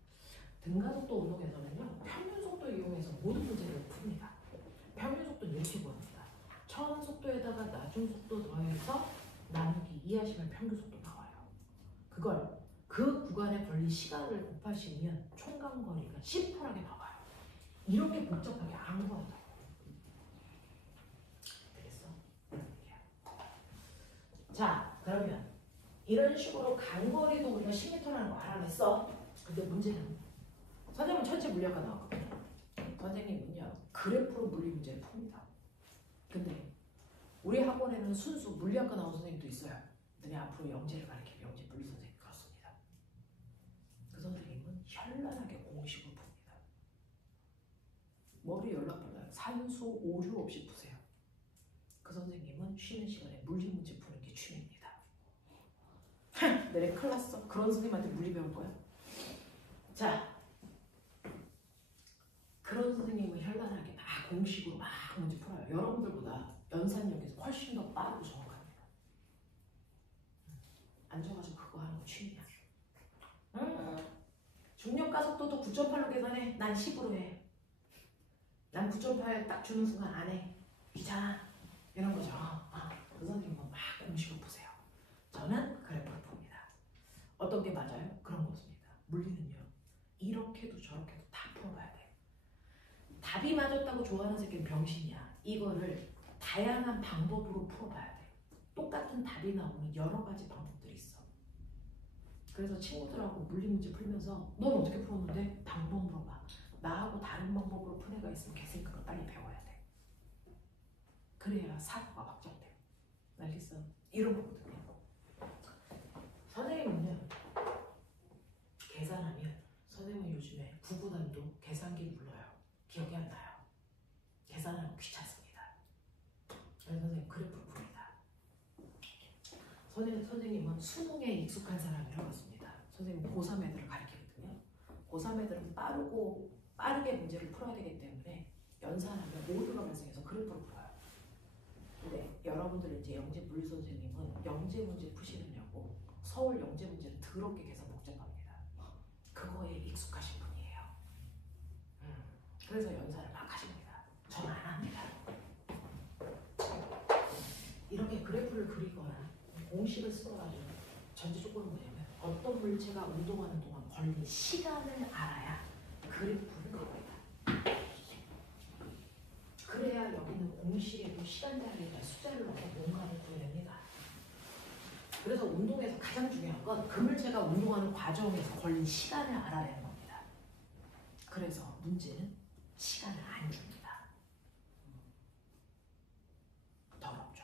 등가속도 운동에서는요. 평균 속도 이용해서 모든 문제를 풉니다. 평균 속도는 이렇게 구합니다. 처음 속도에다가 나중 속도 더해서 나누기 2 하시면 평균 속도 나와요. 그걸 그 구간에 걸린 시간을 곱하시면 총간거리가 심플하게 나와요. 이렇게 복잡하게 안 구한다고. 되겠어? 자, 그러면 이런 식으로 간거리도 우리가 10m라는 거 알아냈어. 근데 문제는 선생님은 전체 물리학과 나왔거든요. 선생님은요 그래프로 물리 문제를 풉니다. 근데 우리 학원에는 순수 물리학과 나온 선생님도 있어요. 근데 앞으로 영재를 가르치면 영재 물리 선생님 그렇습니다. 그 선생님은 현란하게 공식을 풉니다. 머리 연락 받아요. 산수 오류 없이 푸세요. 그 선생님은 쉬는 시간에 물리 문제 푸는 게 취미입니다. 내래 큰일 났어. 그런 선생님한테 물리 배울 거야? 자, 그런 선생님은 현란하게 막 공식으로 막 문제 풀어요. 여러분들보다 연산력에서 훨씬 더 빠르고 정확합니다. 앉아가지고 그거 하는 거 취미야. 중력 가속도도 9.8로 계산해. 난 10으로 해. 난 9.8 딱 주는 순간 안 해. 귀찮아. 이런 거죠. 그 선생님은 막 공식을 푸세요. 저는 그래프를 풉니다. 어떤 게 맞아요? 그런 거습니다. 물리는요. 이렇게도 저렇게도 다 풀어봐야 돼. 답이 맞았다고 좋아하는 새끼는 병신이야. 이거를 다양한 방법으로 풀어봐야 돼. 똑같은 답이 나오는 여러 가지 방법들이 있어. 그래서 친구들하고 물리 문제 풀면서 넌 어떻게 풀었는데? 방법 물어봐. 나하고 다른 방법으로 푼 애가 있으면 걔 생각을 빨리 배워야 돼. 그래야 사고가 확정돼. 알겠어? 이런 거거든요. 선생님은요, 계산하면 선생님은 요즘에 구구단도 계산기 눌러요. 기억이 안 나요. 계산하면 귀찮습니다. 그래서 선생님 그래프를 풉니다. 선생님은 수능에 익숙한 사람이라고 했습니다. 선생님 고3 애들을 가르치거든요. 고3 애들은 빠르게 문제를 풀어야 되기 때문에 연산하면 오류가 발생해서 그래프를 풀어요. 근데 여러분들 이제 영재 물리 선생님은 영재 문제 푸시느냐고 서울 영재 문제는 더럽게 계산 복잡합니다. 그거에 익숙하신 분이에요. 그래서 연산을 막 하십니다. 저는 안 합니다. 이렇게 그래프를 그리거나 공식을 쓰거나 전제 조건은 뭐냐면 어떤 물체가 운동하는 동안 걸린 시간을 알아야 그래프를 그립니다. 그래야 여기는 공식에도 시간 자리에다 숫자를 넣어서 뭔가를 구해냅니다. 그래서 운동에서 가장 중요한 건 그 물체가 운동하는 과정에서 걸린 시간을 알아내는 겁니다. 그래서 문제는 시간을 안 줍니다. 더럽죠.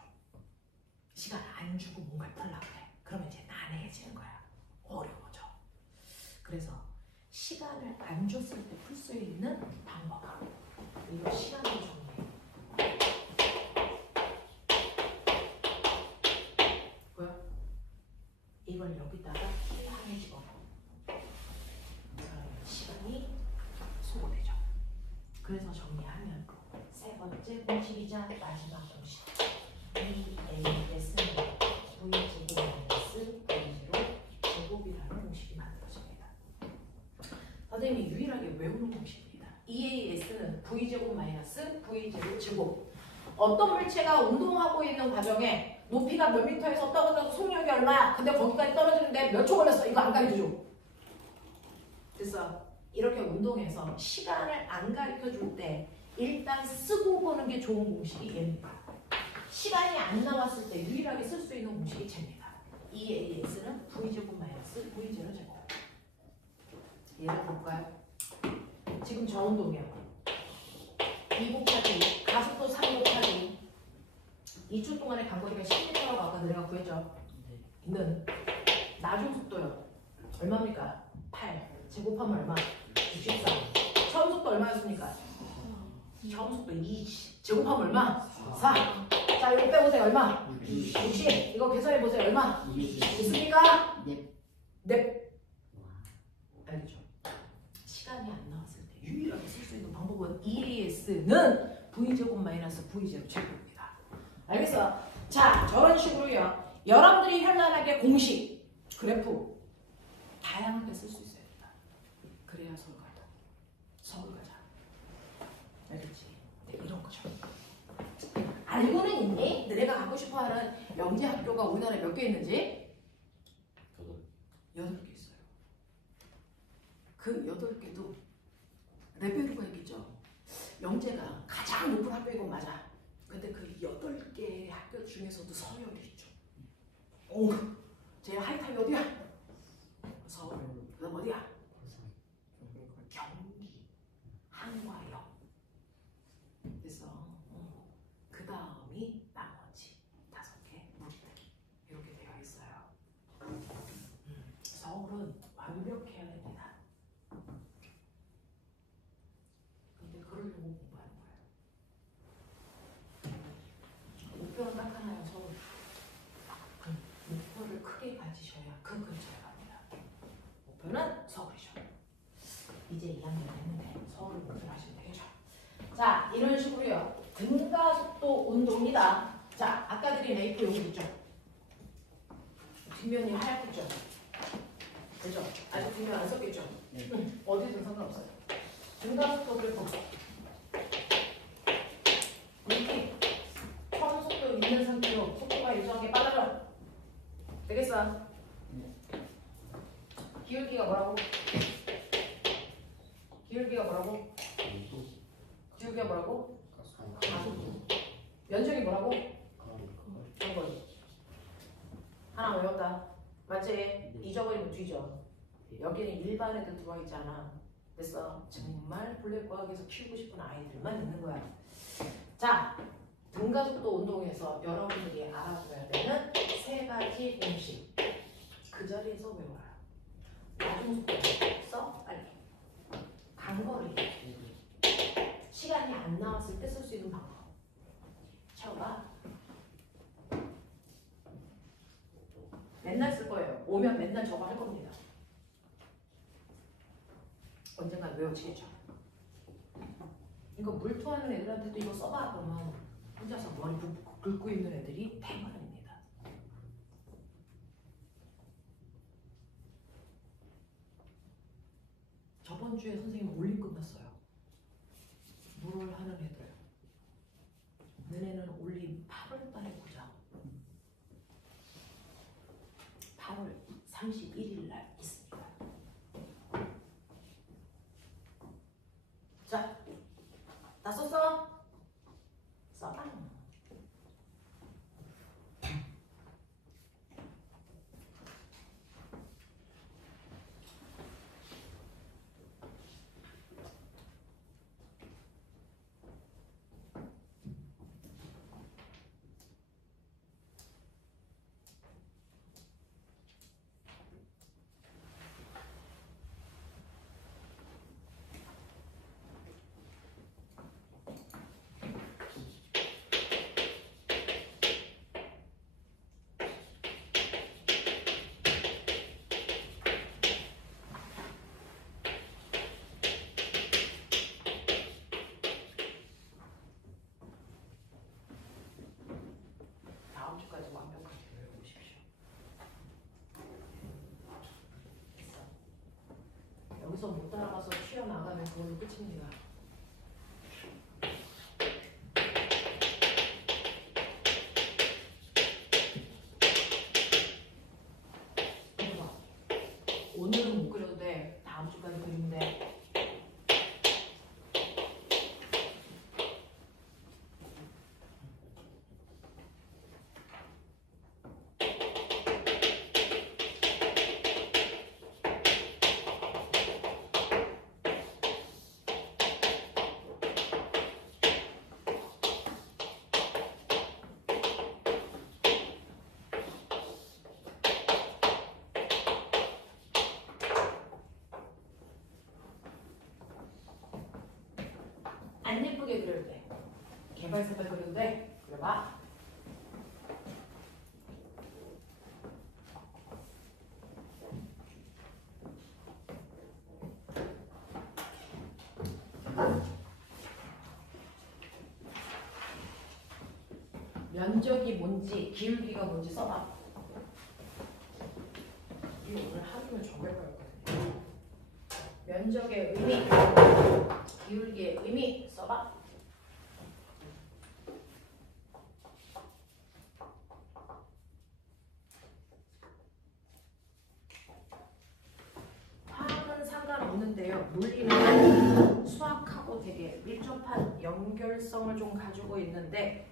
시간 안 주고 뭔가를 풀려고 해. 그러면 이제 난해해지는 거야. 어려워져. 그래서 시간을 안 줬을 때 풀 수 있는 방법. 이거 시간을 정리해. 뭐야? 이걸 여기다가 하나 집어넣어. 그러면 시간이 소거되죠. 그래서 정리하면 세 번째 공식이자 마지막 공식. EAS는 V제곱 마이너스 V제로 제곱이라는 공식이 만들어집니다. 선생님이 유일하게 외우는 공식입니다. EAS는 V제곱 마이너스 V제로 제곱. 어떤 물체가 운동하고 있는 과정에 높이가 몇 미터에서 떨어져서 속력이 얼마야? 근데 거기까지 떨어지는데 몇 초 걸렸어? 이거 안 가르쳐줘. 됐어. 이렇게 운동해서 시간을 안 가르쳐줄 때 일단 쓰고 보는 게 좋은 공식이 얘입니다. 시간이 안 나왔을 때 유일하게 쓸 수 있는 공식이 쟤입니다. EAS는 V제곱 마이너스 V제로 제곱. 얘를 볼까요? 지금 저 운동이야. 2 곱하기 가속도 3 곱하기 2초 동안의 간거리가 10m라고 아까 내가 구했죠? 는 나중 속도요. 얼마입니까? 8. 제곱하면 얼마? 64. 처음 속도 얼마였습니까? 처음 속도 2. 제곱하면 얼마? 4. 자, 이거 빼보세요. 얼마? 60. 이거 계산해보세요. 얼마? 있습니까? 네. 알겠죠? 시간이 안 나왔을 때 유일하게 쓸 수 있는 방법은 EAS는 V제곱 마이너스 V제로 제곱입니다. 알겠어? 자, 저런 식으로요. 여러분들이 현란하게 공식, 그래프 다양하게 쓸 수 있어야 된다. 그래야 서울 가자. 서울 가자. 알겠지? 네, 이런 거죠. 알고는 있니? 내가 갖고 싶어하는 영재 학교가 우리나라에 몇 개 있는지? 8개 있어요. 그 8개도 레벨로가 있겠죠. 영재가 가장 높은 학교이건 맞아. 근데 그 8개 학교 중에서도 서열이 있죠. 오, 제일 하이탑이 어디야? 서울. 그 다음 어디야? 경기, 한과역. 그래서 그 다음이 나머지 5개 무리들 이렇게 되어 있어요. 서울은 완벽해야 됩니다. 근데 그러려고 공부하는 거예요. 목표는 딱 하나요. 서울. 목표를 크게 가지셔야 그 근처에 갑니다. 목표는 서울이죠. 이제 2학년 됐는데 서울을 목표로 하시면 되겠죠. 자, 이런 식으로요. 등가속도 운동이다. 자, 아까 드린 A4 여기 있죠. 뒷면이 하얗겠죠. 그죠? 아직 뒷면 안 썼겠죠. 어디든 상관없어요. 등가속도 그래프. 이렇게 처음 속도 있는 상태로 속도가 일정하게 빨라져. 되겠어? 기울기가 뭐라고? 기울기가 뭐라고? 기울기가 뭐라고? 가속도. 뒤져. 여기는 일반 애들 들어와 있잖아. 됐어. 정말 블랙과학에서 키우고 싶은 아이들만 있는 거야. 자, 등가속도 운동에서 여러분들이 알아둬야 되는 세 가지 공식. 그 자리에서 외워라. 나중속도 써 빨리. 간거리. 시간이 안 나왔을 때 쓸 수 있는 방법. 채워봐. 맨날 쓸 거예요. 오면 맨날 저거 할 겁니다. 언젠간 외워지겠죠. 이거 물투하는 애들한테도 이거 써봐 그러면 혼자서 머리 긁고 있는 애들이 대만입니다. 저번 주에 선생님 올림 끝났어요. 물을 하는 애들. 너네는 올림 8월 달에 보자. 8월 31일 날 있습니다. 자, 다 썼어? 써봐. 다음 주까지 완벽하게 외워보십시오. 됐어. 여기서 못 따라가서 튀어나가면 그걸로 끝입니다. 그래봐. 오늘은 못 그려도 돼. 다음 주까지 그리면 돼. 안 예쁘게 그려도 돼. 개발세발 그려도 돼. 그려봐. 면적이 뭔지, 기울기가 뭔지 써봐. 이 오늘 하루 종일 적을 거였거든요. 면적의 의미, 기울기의 의미 써봐. 화학은 상관없는데요. 물리는 수학하고 되게 밀접한 연결성을 좀 가지고 있는데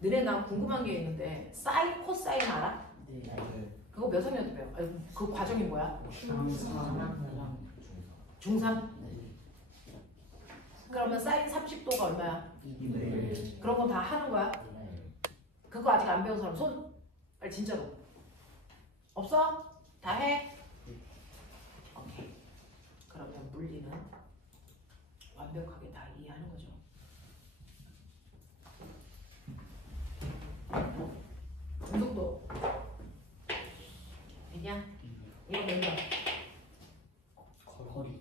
너네 나 궁금한 게 있는데 사인, 코사인 알아? 네. 그거 몇 학년 때 배워? 아니, 그 과정이 뭐야? 중3? 그러면 사인 30도가 얼마야? 그런 건 다 하는 거야? 그거 아직 안 배운 사람 손? 아니 진짜로 없어? 다 해? 오케이. 그러면 물리는 완벽하게 다 이해하는 거죠. 중속도 있냐? 이거 뭔가 거리.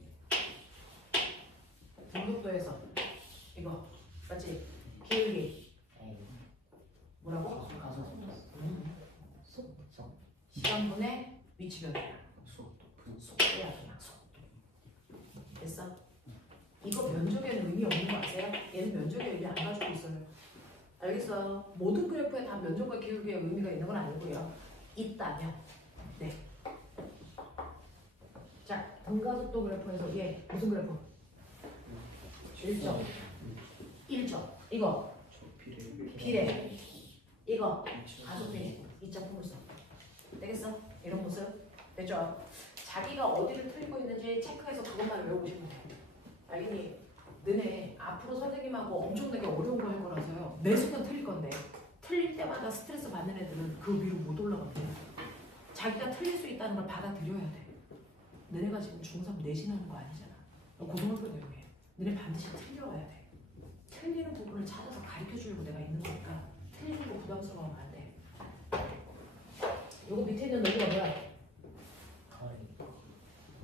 중속도에서 이거 맞지? 기울기 뭐라고? 속성. 시간분의 위치 변화. 속도야 그냥 속도. 됐어? 이거 면적에는 의미 없는 거 아세요? 얘는 면적의 의미 안 가지고 있어요. 알겠어? 모든 그래프에 다 면적과 기울기의 의미가 있는 건 아니고요. 있다면. 네. 자, 등가속도 그래프에서 얘 무슨 그래프? 1점. 1점. 이거 비례. 이거 가속비 2.3을 써. 되겠어? 이런 모습. 되죠? 자기가 어디를 틀리고 있는지 체크해서 그것만 외워보시면 돼요. 알겠니? 너네 앞으로 선생님하고 엄청나게 어려운 거 할 거라서요. 매 순간 틀릴 건데 틀릴 때마다 스트레스 받는 애들은 그 위로 못 올라간대요. 자기가 틀릴 수 있다는 걸 받아들여야 돼. 너네가 지금 중3 내신하는 거 아니잖아. 고등학교 내용이에요. 너네 반드시 틀려와야 돼. 틀리는 부분을 찾아서 가르쳐 주려고 내가 있는 거니까 틀리는 거 부담스러워하면 안 돼. 요거 밑에 있는 노래가 뭐야? 가위.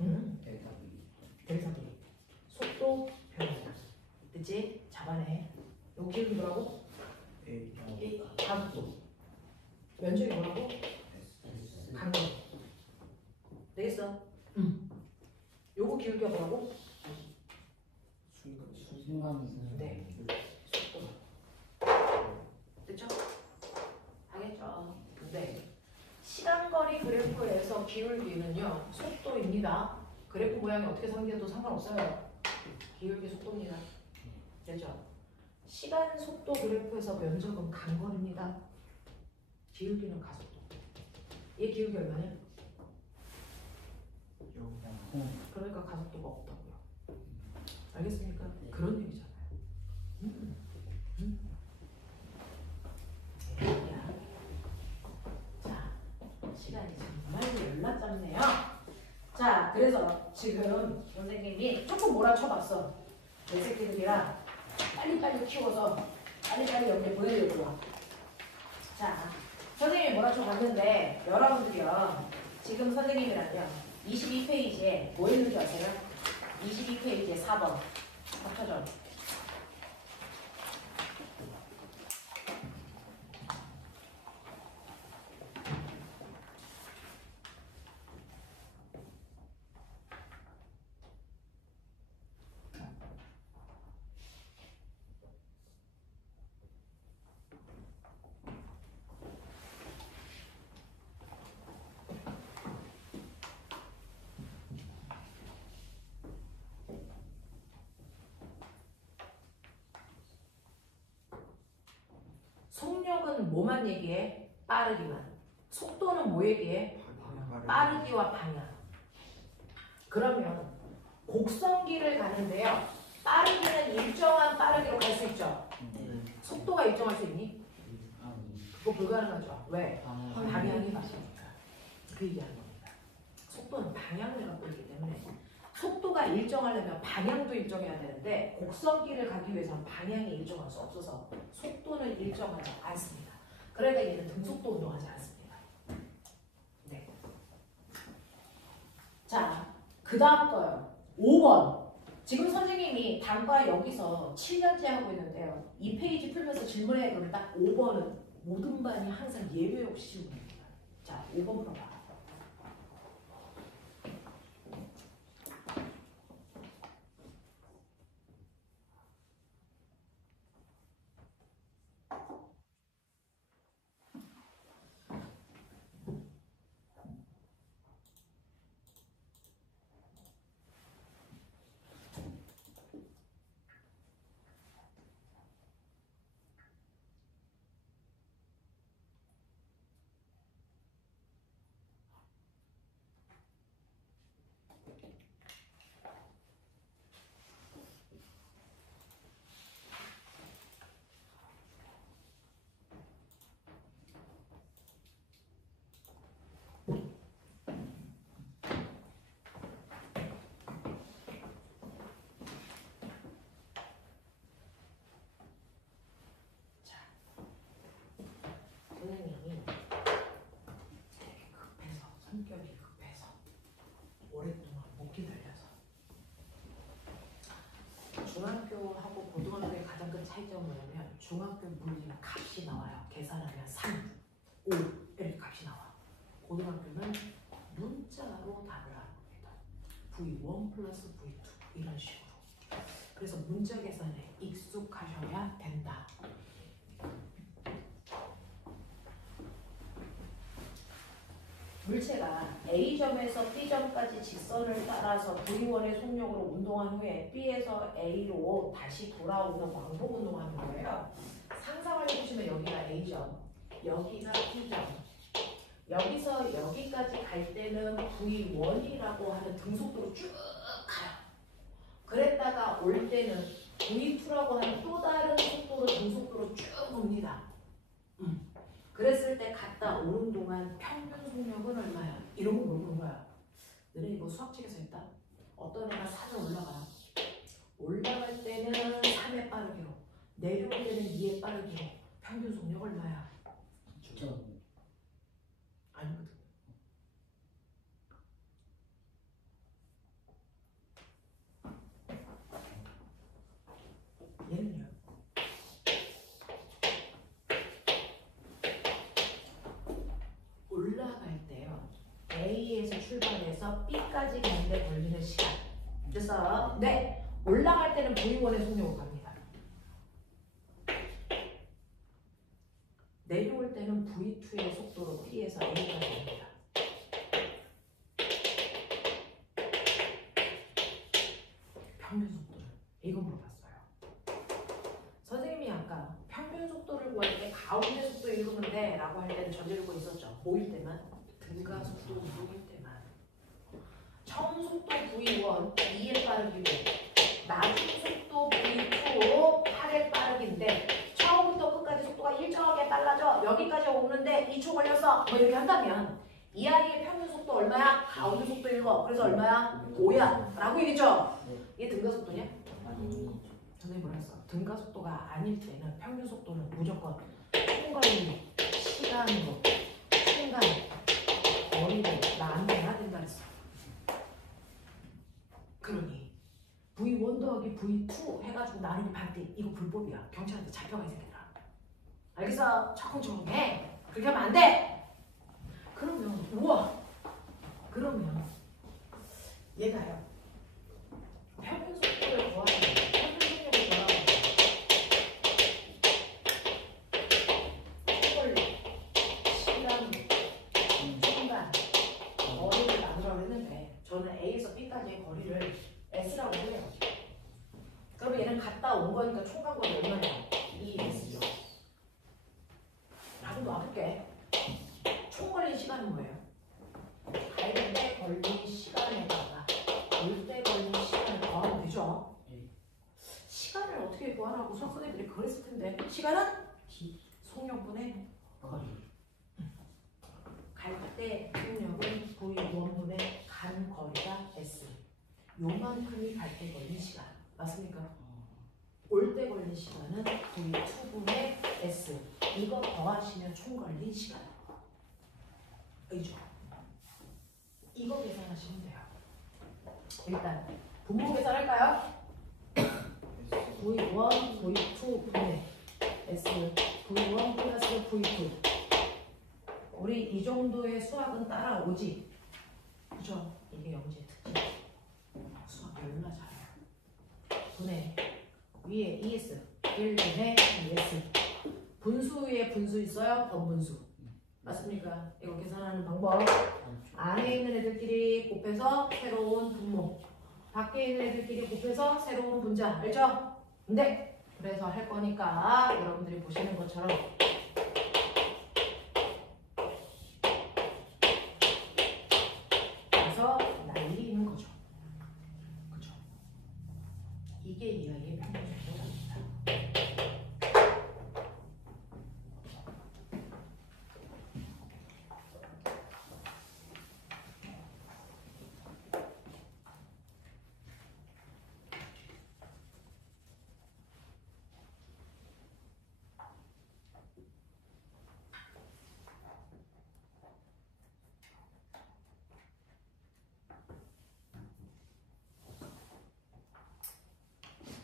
응? 대답이. 대사기. 속도 변화. 됐지? 잡아내. 요거 기억이 뭐라고? 가속도. 면적이 뭐라고? 간격. 되겠어? 응. 요거 기울기가 뭐라고? 순간. 네. 속도. 됐죠? 하겠죠? 네. 시간거리 그래프에서 기울기는요, 속도입니다. 그래프 모양이 어떻게 생겨도 상관없어요. 기울기 속도입니다. 됐죠? 시간 속도 그래프에서 면적은 간거리입니다. 기울기는 가속도. 얘 기울기 얼마냐? 그러니까 가속도가 없다고요. 알겠습니까? 그런 얘기잖아요. 야. 자, 시간이 정말 연락 잡네요. 자, 그래서 지금 선생님이 조금 몰아쳐봤어. 내 새끼들이랑 빨리빨리 키워서 빨리빨리 여기 보내려고. 자, 선생님이 몰아쳐봤는데 여러분들이요. 지금 선생님이랑요. 22페이지에 뭐 있는지 아세요? 22페이지에 4번 합쳐져. 속력은 뭐만 얘기해? 빠르기만. 속도는 뭐 얘기해? 빠르기와 방향. 그러면 곡선길을 가는데요. 빠르기는 일정한 빠르기로 갈 수 있죠. 속도가 일정할 수 있니? 그거 불가능하죠. 왜? 방향이 맞으니까. 그 얘기하는 겁니다. 속도는 방향을 갖고 있기 때문에 속도가 일정하려면 방향도 일정해야 되는데 곡선길을 가기 위해서는 방향이 일정할 수 없어서 속도는 일정하지 않습니다. 그러니까 얘는 등속도 운동하지 않습니다. 네. 자, 그 다음 거요. 5번. 지금 선생님이 단과 여기서 7년째 하고 있는데요. 이 페이지 풀면서 질문해 그러면 딱 5번은 모든 반이 항상 예외 없이 질문합니다. 자, 5번 물어봐. 선생님이 되게 급해서 성격이 급해서 오랫동안 못 기다려서 중학교하고 고등학교의 가장 큰 차이점은 뭐냐면 중학교 물리는 값이 나와요. 계산하면 3, 5 이렇게 값이 나와. 고등학교는 문자로 답을 하는 겁니다. V1 플러스 V2 이런 식으로. 그래서 문자 계산에 익숙하셔야 된다. 물체가 A점에서 B점까지 직선을 따라서 V1의 속력으로 운동한 후에 B에서 A로 다시 돌아오는 왕복 운동하는 거예요. 상상을 해보시면 여기가 A점, 여기가 B점. 여기서 여기까지 갈 때는 V1이라고 하는 등속도로 쭉 가요. 그랬다가 올 때는 V2라고 하는 또 다른 속도로 등속도로 쭉 옵니다. 그랬을 때 갔다 오는 동안 평균 속력은 얼마야? 이런 거 모르는 거야. 너네 이거 수학책에서 했다. 어떤 애가 산을 올라가. 올라갈 때는 3의 빠르기로, 내려올 때는 2의 빠르기로. 평균 속력 얼마야? 저 아니거든. 얘는요. 올라갈 때요. A에서 출발해서 B까지 가는데 걸리는 시간. 됐어? 네. 올라갈 때는 V1의 속력으로 갑니다. 내려올 때는 V2의 속도로 B에서 A까지 갑니다. 평균 속도를. 이거 물어봤어요. 선생님이 아까 평균 속도를 구할 때 가운데 속도 읽으면 돼 라고 할 때는 전제를 고 있었죠. 뭐일 때만? 등가 속도 운동일 때만. 처음 속도 V1 2의 빠르기고 나중 속도 V2 8의 빠르기인데 처음부터 끝까지 속도가 일정하게 빨라져. 여기까지 오는데 2초 걸렸어. 뭐 이렇게 한다면 이 아이의 평균 속도 얼마야? 가운데 속도 읽어. 그래서 얼마야? 5야 라고 얘기했죠. 이게 등가 속도냐? 아니 선생님 뭐라 했어? 등가 속도가 아닐 때는 평균 속도는 무조건 총거리, 시간으로, 순간, 거리를 나눠야 된다 했어. 그러니 V1 더하기 V2 해가지고 나누기 반대 이거 불법이야. 경찰한테 잡혀가 이 새끼들아. 알겠어? 차근차근 해. 그렇게 하면 안 돼. 그러면 우와. 그러면 얘가요. 평균 속도를 더하면 평균 속력을 더하면 초벌리, 시간, 순간, 거리를 나누라고 했는데 저는 A에서 B까지의 거리를 S라고 해요. 그럼 얘는 갔다 온 거니까 총각거리 얼마냐? 2S죠. 라고 놔둘게. 총 걸린 시간은 뭐예요? 갈 때 걸린 시간에다가 올 때 걸린 시간을 더하면 되죠? 시간을 어떻게 구하라고 수학 선생님들이 그랬을 텐데 시간은 속력분의 거리 갈 때 속력은 V1분의 간 거리가 S. 요만큼이 갈 때 걸린 시간. 맞습니까? 올 때 걸린 시간은 V2분의 S. 이거 더하시면 총 걸린 시간. 의죠? 이거 계산하시면 돼요. 일단 분모 계산할까요? V1, V2 분의 S, V1 플러스 V2. 우리 이 정도의 수학은 따라오지. 그죠? 이게 영재의 특징. 수학 얼마나 잘해요. 분의 위에 ES, 1분의 ES. 분수 위에 분수 있어요? 번분수. 맞습니까? 이거 계산하는 방법. 안에 있는 애들끼리 곱해서 새로운 분모, 밖에 있는 애들끼리 곱해서 새로운 분자. 알죠? 네. 그래서 할 거니까 여러분들이 보시는 것처럼 그래서 날리는 거죠. 그죠? 이게 이 아이의 평균 속도랍니다.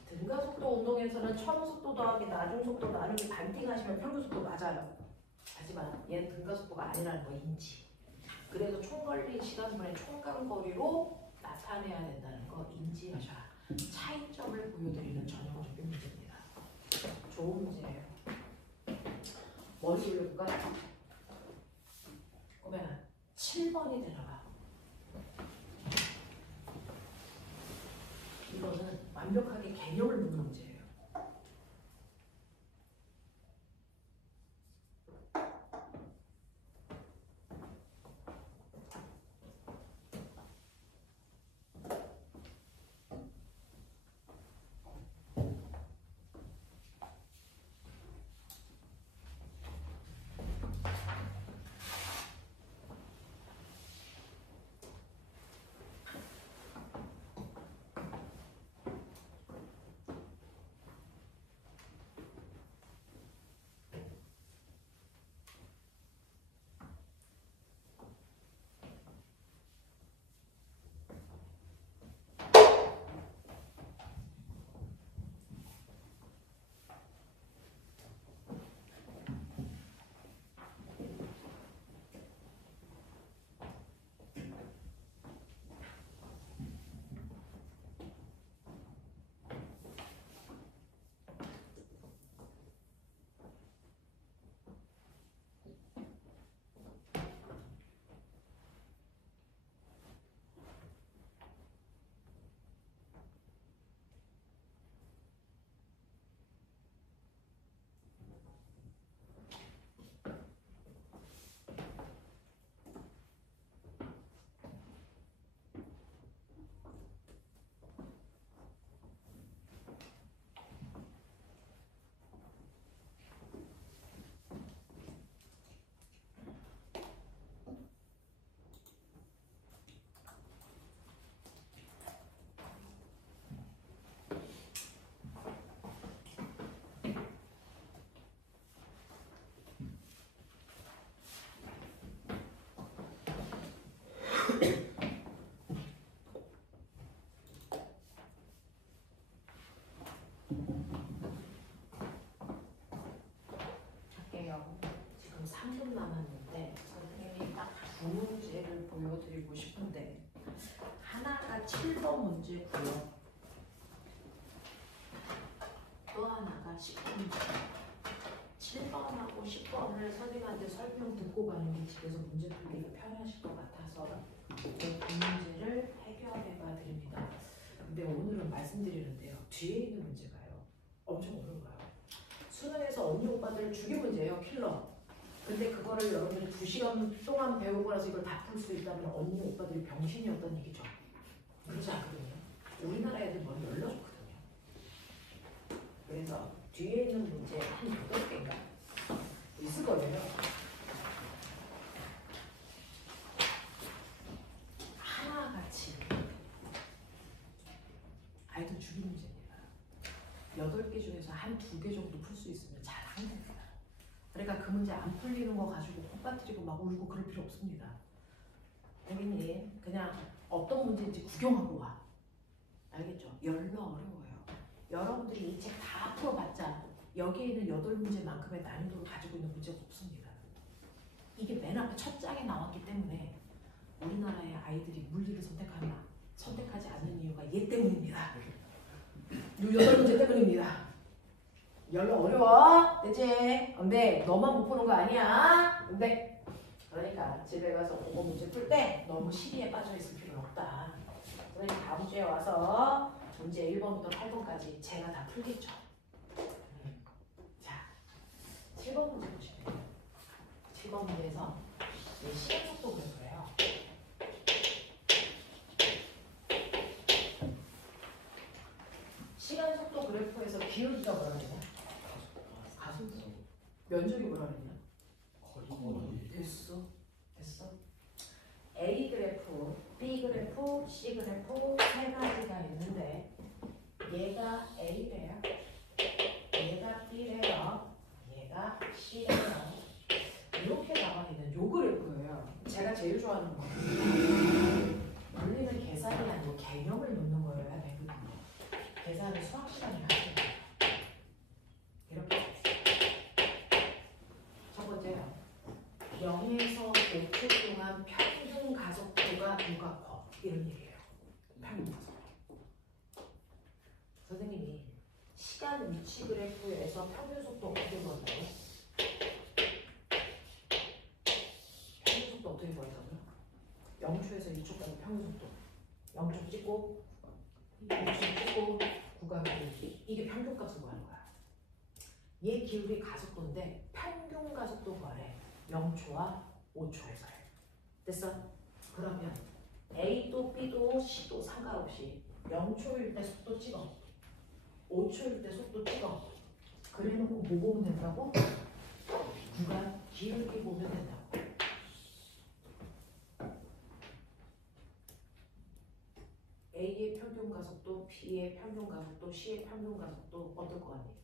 등가속도 운동에서는 처음 속도 더하기 나중 속도 나누기 반띵하시면 평균 속도 맞아요. 하지만 얘는 등가속도가 아니라는 거 인지. 그래서 총 걸린 시간분의 총간거리로 나타내야 된다는 거 인지하셔라. 차이점을 보여드리는 전형적인 문제입니다. 좋은 문제예요. 머리 돌려볼까? 그러면 7번이 들어가. 이거는 완벽하게 개념을 묻는 문제예요. 7번 문제고요. 또 하나가 10번 문제. 7번하고 10번을 선생님한테 설명 듣고 가는 게 집에서 문제 풀기가 편하실 것 같아서 그 문제를 해결해 봐 드립니다. 근데 오늘은 말씀드리는데요. 뒤에 있는 문제가요. 엄청 어려워요. 수능에서 언니 오빠들 주기 문제예요. 킬러. 근데 그거를 여러분들이 2시간 동안 배우고 나서 이걸 다 풀 수 있다면 언니 오빠들이 병신이었던 얘기죠. 그렇지 않거든요. 우리나라 애들 머리 열려줬거든요. 그래서 뒤에 있는 문제 한 8개인가 있을 거예요. 하나같이 아이들 주기 문제입니다. 8개 중에서 한 2개 정도 풀 수 있으면 잘한 겁니다. 그러니까 그 문제 안 풀리는 거 가지고 콧 빠뜨리고 막 울고 그럴 필요 없습니다. 고객님 그냥 어떤 문제인지 구경하고 와. 알겠죠? 열나 어려워요. 여러분들이 이 책 다 풀어봤자 여기에 있는 8문제만큼의 난이도를 가지고 있는 문제가 없습니다. 이게 맨 앞에 첫 장에 나왔기 때문에 우리나라의 아이들이 물리를 선택하지 않는 이유가 얘 때문입니다. 이 8문제 때문입니다. 열나 어려워. 대체 근데 너만 못 푸는 거 아니야. 근데 그러니까 집에 가서 그거 문제 풀 때 너무 시리에 빠져 있을 필요는 없다. 그러니까 다음 주에 와서 문제 1번부터 8번까지 제가 다 풀겠죠. 자, 7번 문제 보시면 7번 문제에서 시간 속도 그래프예요. 시간 속도 그래프에서 기울기가 뭐라 그러냐? 가속도. 면적이 뭐라 그러냐? 됐어. A 그래프, B 그래프, C 그래프 3가지가 있는데 얘가 A래요, 얘가 B래요, 얘가 C래요. 이렇게 나와 있는 요 그래프예요. 제가 제일 좋아하는 거. 물리는 계산이 아니고 개념을 놓는 거여야 되거든요. 계산은 수학 시간에 하시면 돼요. 이렇게 첫 번째요. 0에서 5초 동안 평균 가속도가 누가 커? 이런 얘기예요. 평균 가속도. 선생님이 시간 위치 그래프에서 평균 속도 어떻게 구한다고? 평균 속도 어떻게 구한다고요? 0초에서 2초까지 평균 속도. 0초 찍고 2초 찍고 구간 기울기. 이게 평균 값을 구하는 거야. 얘 기울기 가속도인데 평균 가속도 구하래. 0초와 5초에서 해. 됐어? 그러면 A도 B도 C도 상관없이 0초일 때 속도 찍어. 5초일 때 속도 찍어. 그래놓고 뭐 보면 된다고? 구간 기울기 보면 된다고. A의 평균 가속도, B의 평균 가속도, C의 평균 가속도 어떨 거 아니에요?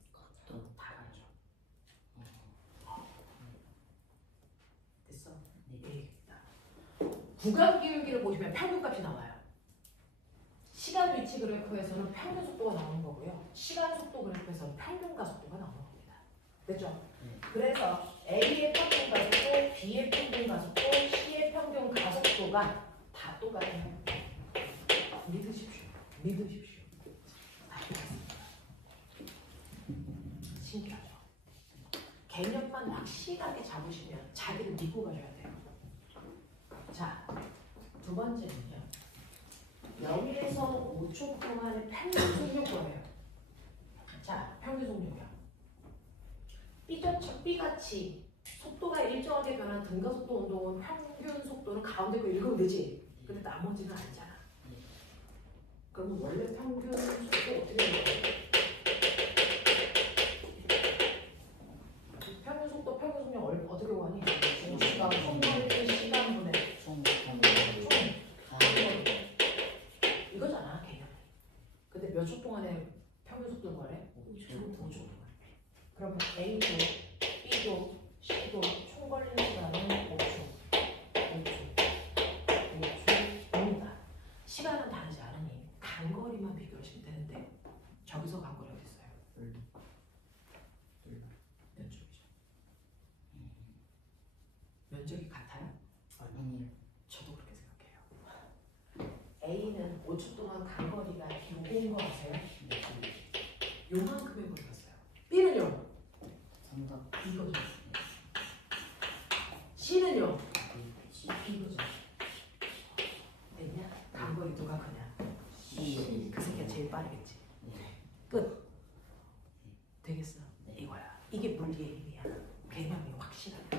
다 가죠. 됐어? 얘기입니다. 구간 기울기를 보시면 평균값이 나와요. 시간 위치 그래프에서는 평균 속도가 나오는 거고요. 시간 속도 그래프에서는 평균 가속도가 나오는 겁니다. 됐죠? 그래서 A의 평균 가속도, B의 평균 가속도, C의 평균 가속도가 다 똑같아요. 믿으십시오. 다 똑같습니다. 신기하죠? 개념만 확실하게 잡으시면 자기를 믿고 가셔야 돼요. 자, 두 번째는요. 0에서 5초 동안의 평균 속력거예요. 자, 평균 속력이요. B같이 속도가 일정하게 변한 등가속도 운동은 평균 속도는 가운데 거 읽으면 되지. 근데 나머지는 아니잖아. 그럼 원래 평균 속도 어떻게 되는 거예요? 평균 속도, 평균 속력 어떻게 구하니? 시간, 시간분의 총. 이거잖아, 개념. 근데 몇 초 동안에 평균 속도를 구하래? 5초 동안. 그러면 A도, B도, C도 총 걸리는 시간은 5초입니다. 시간은 다르지 않으니 간거리만 비교하시면 되는데 저기서 간거리 어디 있어요? 면적이죠. 면적이 같아요? 아니요. 저도 그렇게 생각해요. A는 5초 동안 간 거리가 요거인 거 아세요? 요만큼의 거리였어요. B는요? 삼각. 이거죠. C는요? 이거죠. 됐냐? 간 거리 누가 크냐? 그 새끼가 제일 빠르겠지. 끝. 되겠어? 이거야. 이게 물리의 힘이야. 개념이 확실하게.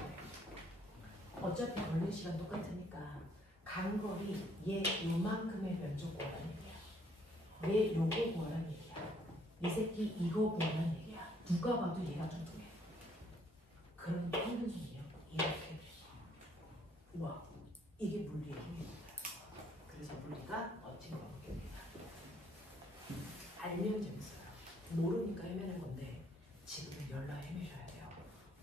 어차피 걸릴 시간 똑같으니까 간 거리 얘 요만큼의 면적 구하라는 얘기야. 얘 요거 구하라는 얘기야. 이 새끼 이거 구하라는 얘기야. 누가 봐도 얘가 좀 두개. 그러면 평균 속력 이렇게. 우와, 이게 물리의 힘입니다. 그래서 물리가 멋진 과목입니다. 알면 재밌어요. 모르니까 헤매는 건데 지금은 열라 헤매셔야 돼요.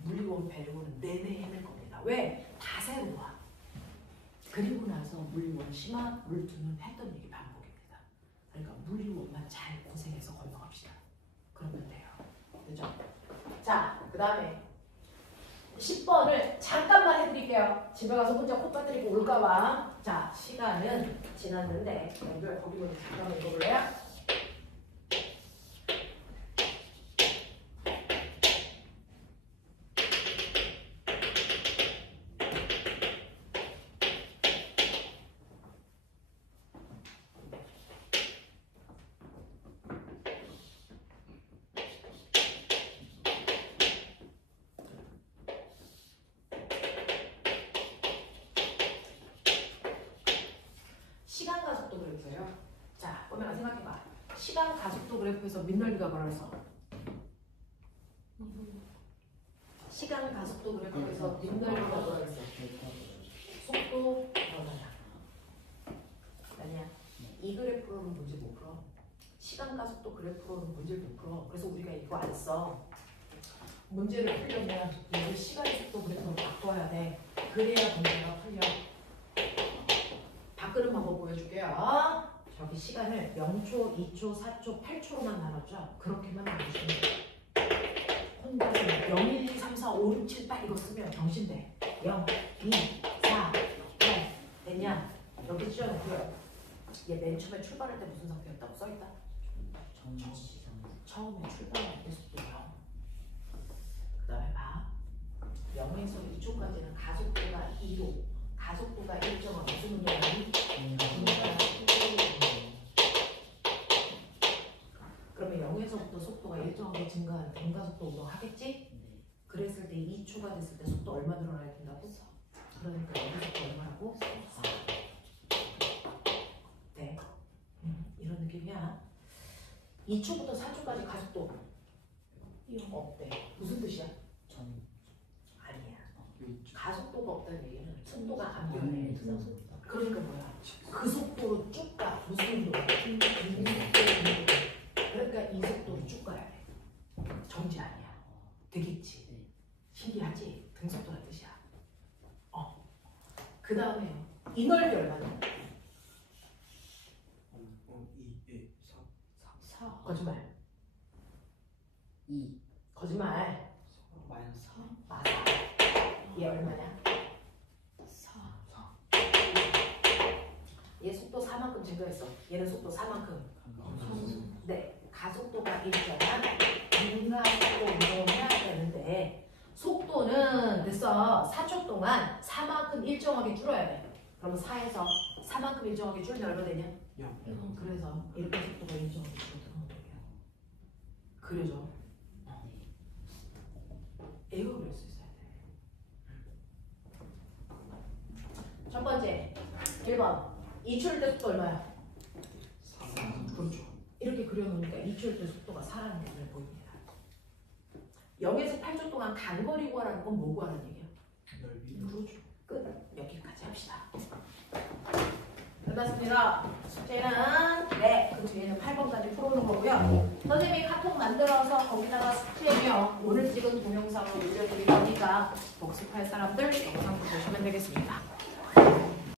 물리공 배우는 내내 헤맬 겁니다. 왜? 다 새로워. 그리고 나서 물리원 심화, 물투는 했던 얘기 반복입니다. 그러니까 물리원만 잘 고생해서 건너갑시다. 그러면 돼요. 그죠? 자, 그 다음에 10번을 잠깐만 해드릴게요. 집에 가서 혼자 콧 빠뜨리고 올까봐. 자, 시간은 지났는데 연결 거기 먼저 잠깐만 읽어볼래요? 시간 가속도 그래프예요. 자, 꼬맹아 생각해봐. 시간 가속도 그래프에서 민널리가 뭐라 그랬어? 시간 가속도 그래프에서 민널리가 뭐라 그랬어? 속도 변화야. 아니야. 이 그래프로는 문제 못 풀어. 시간 가속도 그래프로는 문제를 못 풀어. 그래서 우리가 이거 안 써. 문제를 풀려면 이걸 시간 속도 그래프로 바꿔야 돼. 그래야 문제가 풀려. 바꾸는 방법 보여줄게요. 저기 시간을 0초, 2초, 4초, 8초로만 나눴죠. 그렇게만 나누시면 돼요. 혼자서 0, 1, 2, 3, 4, 5, 6, 7, 8 이거 쓰면 정신돼. 0, 2, 4, 8 됐냐? 여기 찢어놓고요. 얘 맨 처음에 출발할 때 무슨 상태였다고 써있다? 처음에 출발할 때 속도 0. 그 다음에 봐. 0에서 2초까지는 가속도가 2로 가속도가 일정한 무슨 문제냐면 그러면 0에서부터 속도가 일정하게 증가한 등가속도 운동하겠지? 그랬을 때 2초가 됐을 때 속도 얼마 늘어나야 된다고? 그러니까 여기서부터 얼마라고? 4. 네. 이런 느낌이야. 2초부터 4초까지 가속도 없대. 무슨 뜻이야? 아니야. 가속도가 없다는 얘기는 속도가 안 변해. 그러니까 뭐야? 그 속도로 쭉 가. 무슨 속도? 그러니까 이 속도로 쭉 가야 돼. 정지 아니야. 되겠지. 신기하지? 등속도란 뜻이야. 그 다음에 이 넓이 얼마냐? 4. 거짓말. 2. 거짓말. 마이너스 4. 맞아. 얘 얼마냐? 4. 얘 속도 4만큼 증가했어. 얘는 속도 4만큼. 네. 가속도가 일정한 등가속도 운동해야 되는데 속도는 됐어. 4초 동안 4만큼 일정하게 줄어야 돼. 그러면 4에서 4만큼 일정하게 줄면 얼마 되냐? 그래서 이렇게 속도가 일정하게 줄어드는 거예요. 그래죠? 이거 그럴 수 있어야 돼. 첫 번째 1번 2초일 때 속도 얼마야? 4. 그렇죠. 이렇게 그려놓으니까 2초일 때 속도가 4라는 게 눈에 보입니다. 0에서 8초 동안 간거리 구하라는 건 뭐 구하라는 얘기야? 그렇죠. 끝. 여기까지 합시다. 끝났습니다. 숙제는 그 뒤에는 8번까지 풀어오는 거고요. 선생님이 카톡 만들어서 거기다가 스크린이요. 오늘 찍은 동영상을 올려드릴 거니까 복습할 사람들 영상 보시면 되겠습니다.